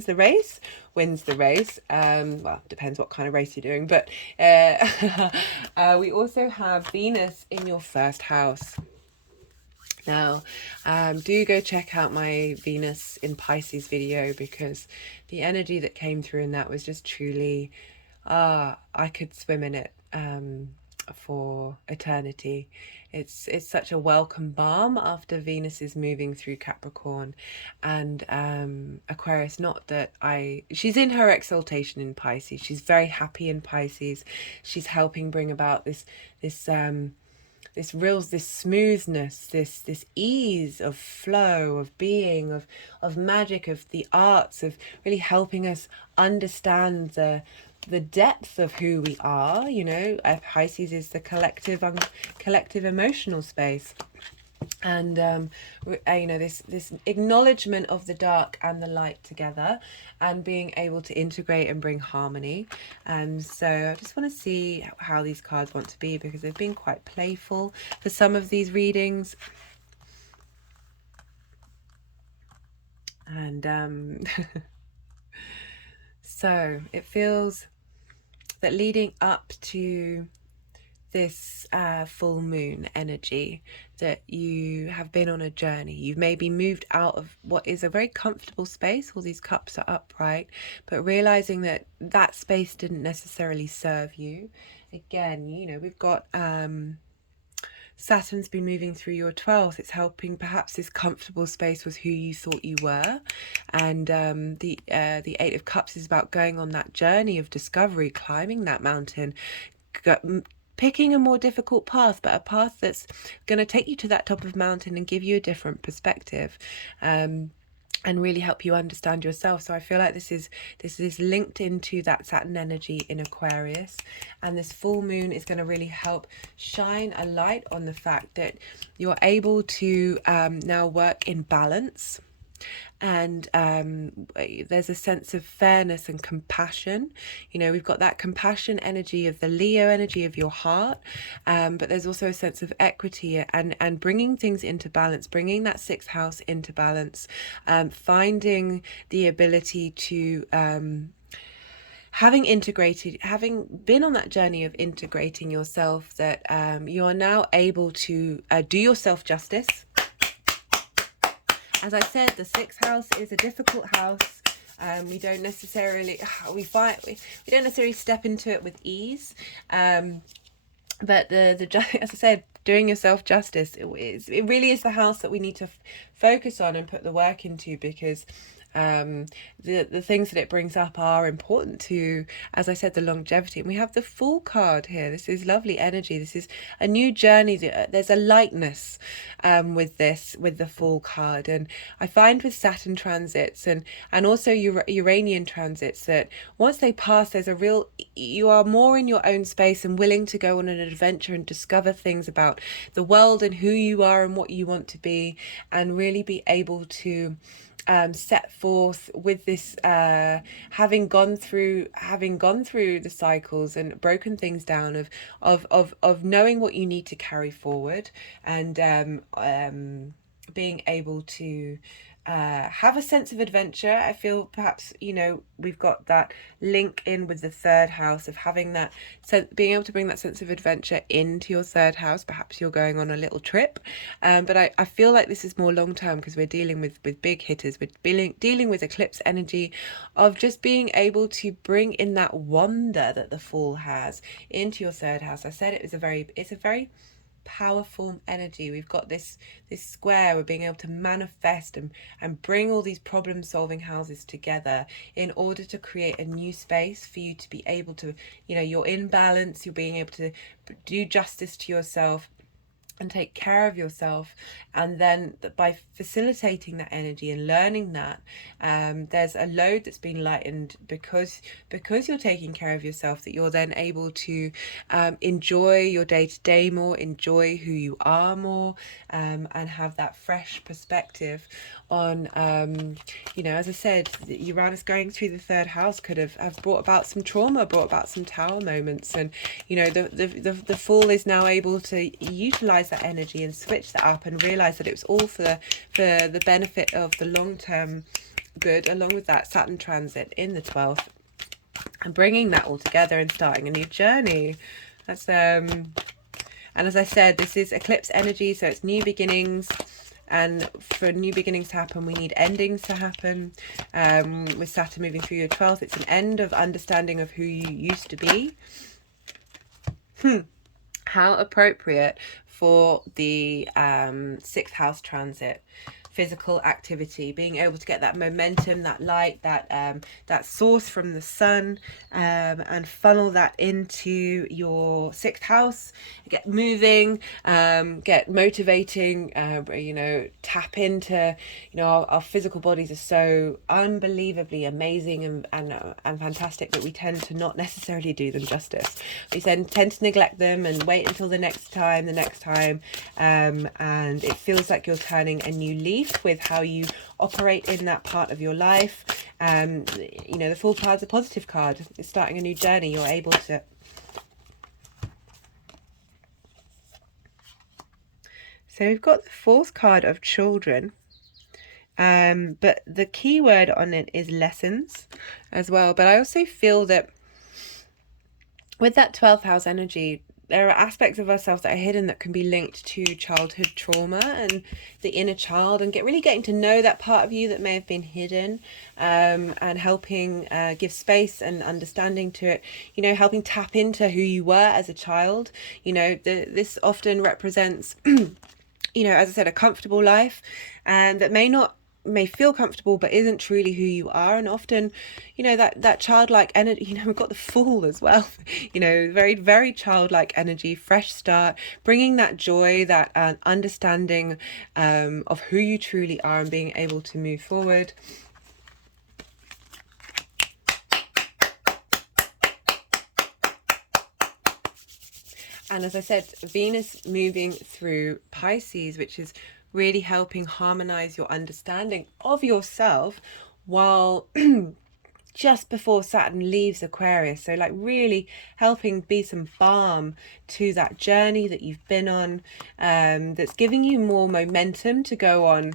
the race, wins the race. Well, depends what kind of race you're doing, but we also have Venus in your first house. Now, do go check out my Venus in Pisces video, because the energy that came through in that was just truly, I could swim in it for eternity. It's such a welcome balm after Venus is moving through Capricorn and Aquarius. Not that she's in her exaltation in Pisces. She's very happy in Pisces. She's helping bring about this smoothness, this ease of flow, of being, of magic, of the arts, of really helping us understand the depth of who we are. You know, Pisces is the collective emotional space. And you know, this acknowledgement of the dark and the light together, and being able to integrate and bring harmony. And so I just want to see how these cards want to be, because they've been quite playful for some of these readings. And so it feels that leading up to this full moon energy, that you have been on a journey. You've maybe moved out of what is a very comfortable space. All these cups are upright, but realizing that that space didn't necessarily serve you. Again, you know, we've got Saturn's been moving through your 12th. It's helping, perhaps this comfortable space was who you thought you were. And the Eight of Cups is about going on that journey of discovery, climbing that mountain, picking a more difficult path, but a path that's going to take you to that top of mountain and give you a different perspective. And really help you understand yourself. So I feel like this is linked into that Saturn energy in Aquarius, and this full moon is going to really help shine a light on the fact that you're able to now work in balance. And there's a sense of fairness and compassion. You know, we've got that compassion energy of the Leo energy of your heart, but there's also a sense of equity and bringing things into balance, bringing that sixth house into balance, finding the ability to having been on that journey of integrating yourself, that you're now able to do yourself justice. As I said, the sixth house is a difficult house. We don't necessarily step into it with ease. But as I said, doing yourself justice, it really is the house that we need to focus on and put the work into, because The things that it brings up are important to, as I said, the longevity. And we have the Fool card here. This is lovely energy. This is a new journey. There's a lightness with this, with the Fool card. And I find with Saturn transits and also Uranian transits that once they pass, there's a real, you are more in your own space and willing to go on an adventure and discover things about the world and who you are and what you want to be, and really be able to set forth with this, having gone through the cycles and broken things down of knowing what you need to carry forward, and being able to have a sense of adventure. I feel perhaps, you know, we've got that link in with the third house of having that sense, being able to bring that sense of adventure into your third house. Perhaps you're going on a little trip, but I feel like this is more long term because we're dealing with big hitters. We're dealing with eclipse energy of just being able to bring in that wonder that the Fool has into your third house. I said it's a very powerful energy. We've got this square. We're being able to manifest and bring all these problem solving houses together in order to create a new space for you to be able to, you know, you're in balance, you're being able to do justice to yourself and take care of yourself. And then by facilitating that energy and learning that, there's a load that's been lightened because you're taking care of yourself, that you're then able to enjoy your day-to-day more, enjoy who you are more, and have that fresh perspective on, you know, as I said, Uranus going through the third house could have brought about some trauma, brought about some Tower moments. And, you know, the Fool is now able to utilize that energy and switch that up and realize that it was all for the benefit of the long-term good, along with that Saturn transit in the 12th, and bringing that all together and starting a new journey. That's and as I said, this is eclipse energy, so it's new beginnings. And for new beginnings to happen, we need endings to happen. With Saturn moving through your 12th, it's an end of understanding of who you used to be. How appropriate for the 6th house transit. Physical activity, being able to get that momentum, that light, that source from the sun, and funnel that into your 6th house. Get moving, get motivating, you know, tap into, you know, our physical bodies are so unbelievably amazing and fantastic that we tend to not necessarily do them justice. We tend to neglect them and wait until the next time, and it feels like you're turning a new leaf with how you operate in that part of your life. You know, the Fool card's a positive card. It's starting a new journey. You're able to so we've got the 4th card of children, but the key word on it is lessons as well. But I also feel that with that 12th house energy, there are aspects of ourselves that are hidden that can be linked to childhood trauma and the inner child, and really getting to know that part of you that may have been hidden, and helping give space and understanding to it, you know, helping tap into who you were as a child. You know, this often represents, you know, as I said, a comfortable life, and that may feel comfortable but isn't truly who you are. And often, you know, that childlike energy, you know, we've got the Fool as well, you know, very, very childlike energy, fresh start, bringing that joy, that understanding of who you truly are and being able to move forward. And as I said, Venus moving through Pisces, which is really helping harmonize your understanding of yourself, while just before Saturn leaves Aquarius. So like really helping be some balm to that journey that you've been on, that's giving you more momentum to go on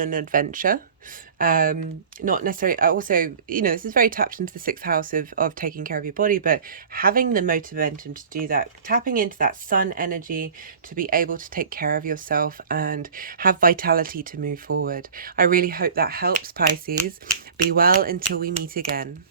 an adventure. Not necessarily, also, you know, this is very tapped into the 6th house of taking care of your body, but having the momentum to do that, tapping into that sun energy to be able to take care of yourself and have vitality to move forward. I really hope that helps, Pisces. Be well until we meet again.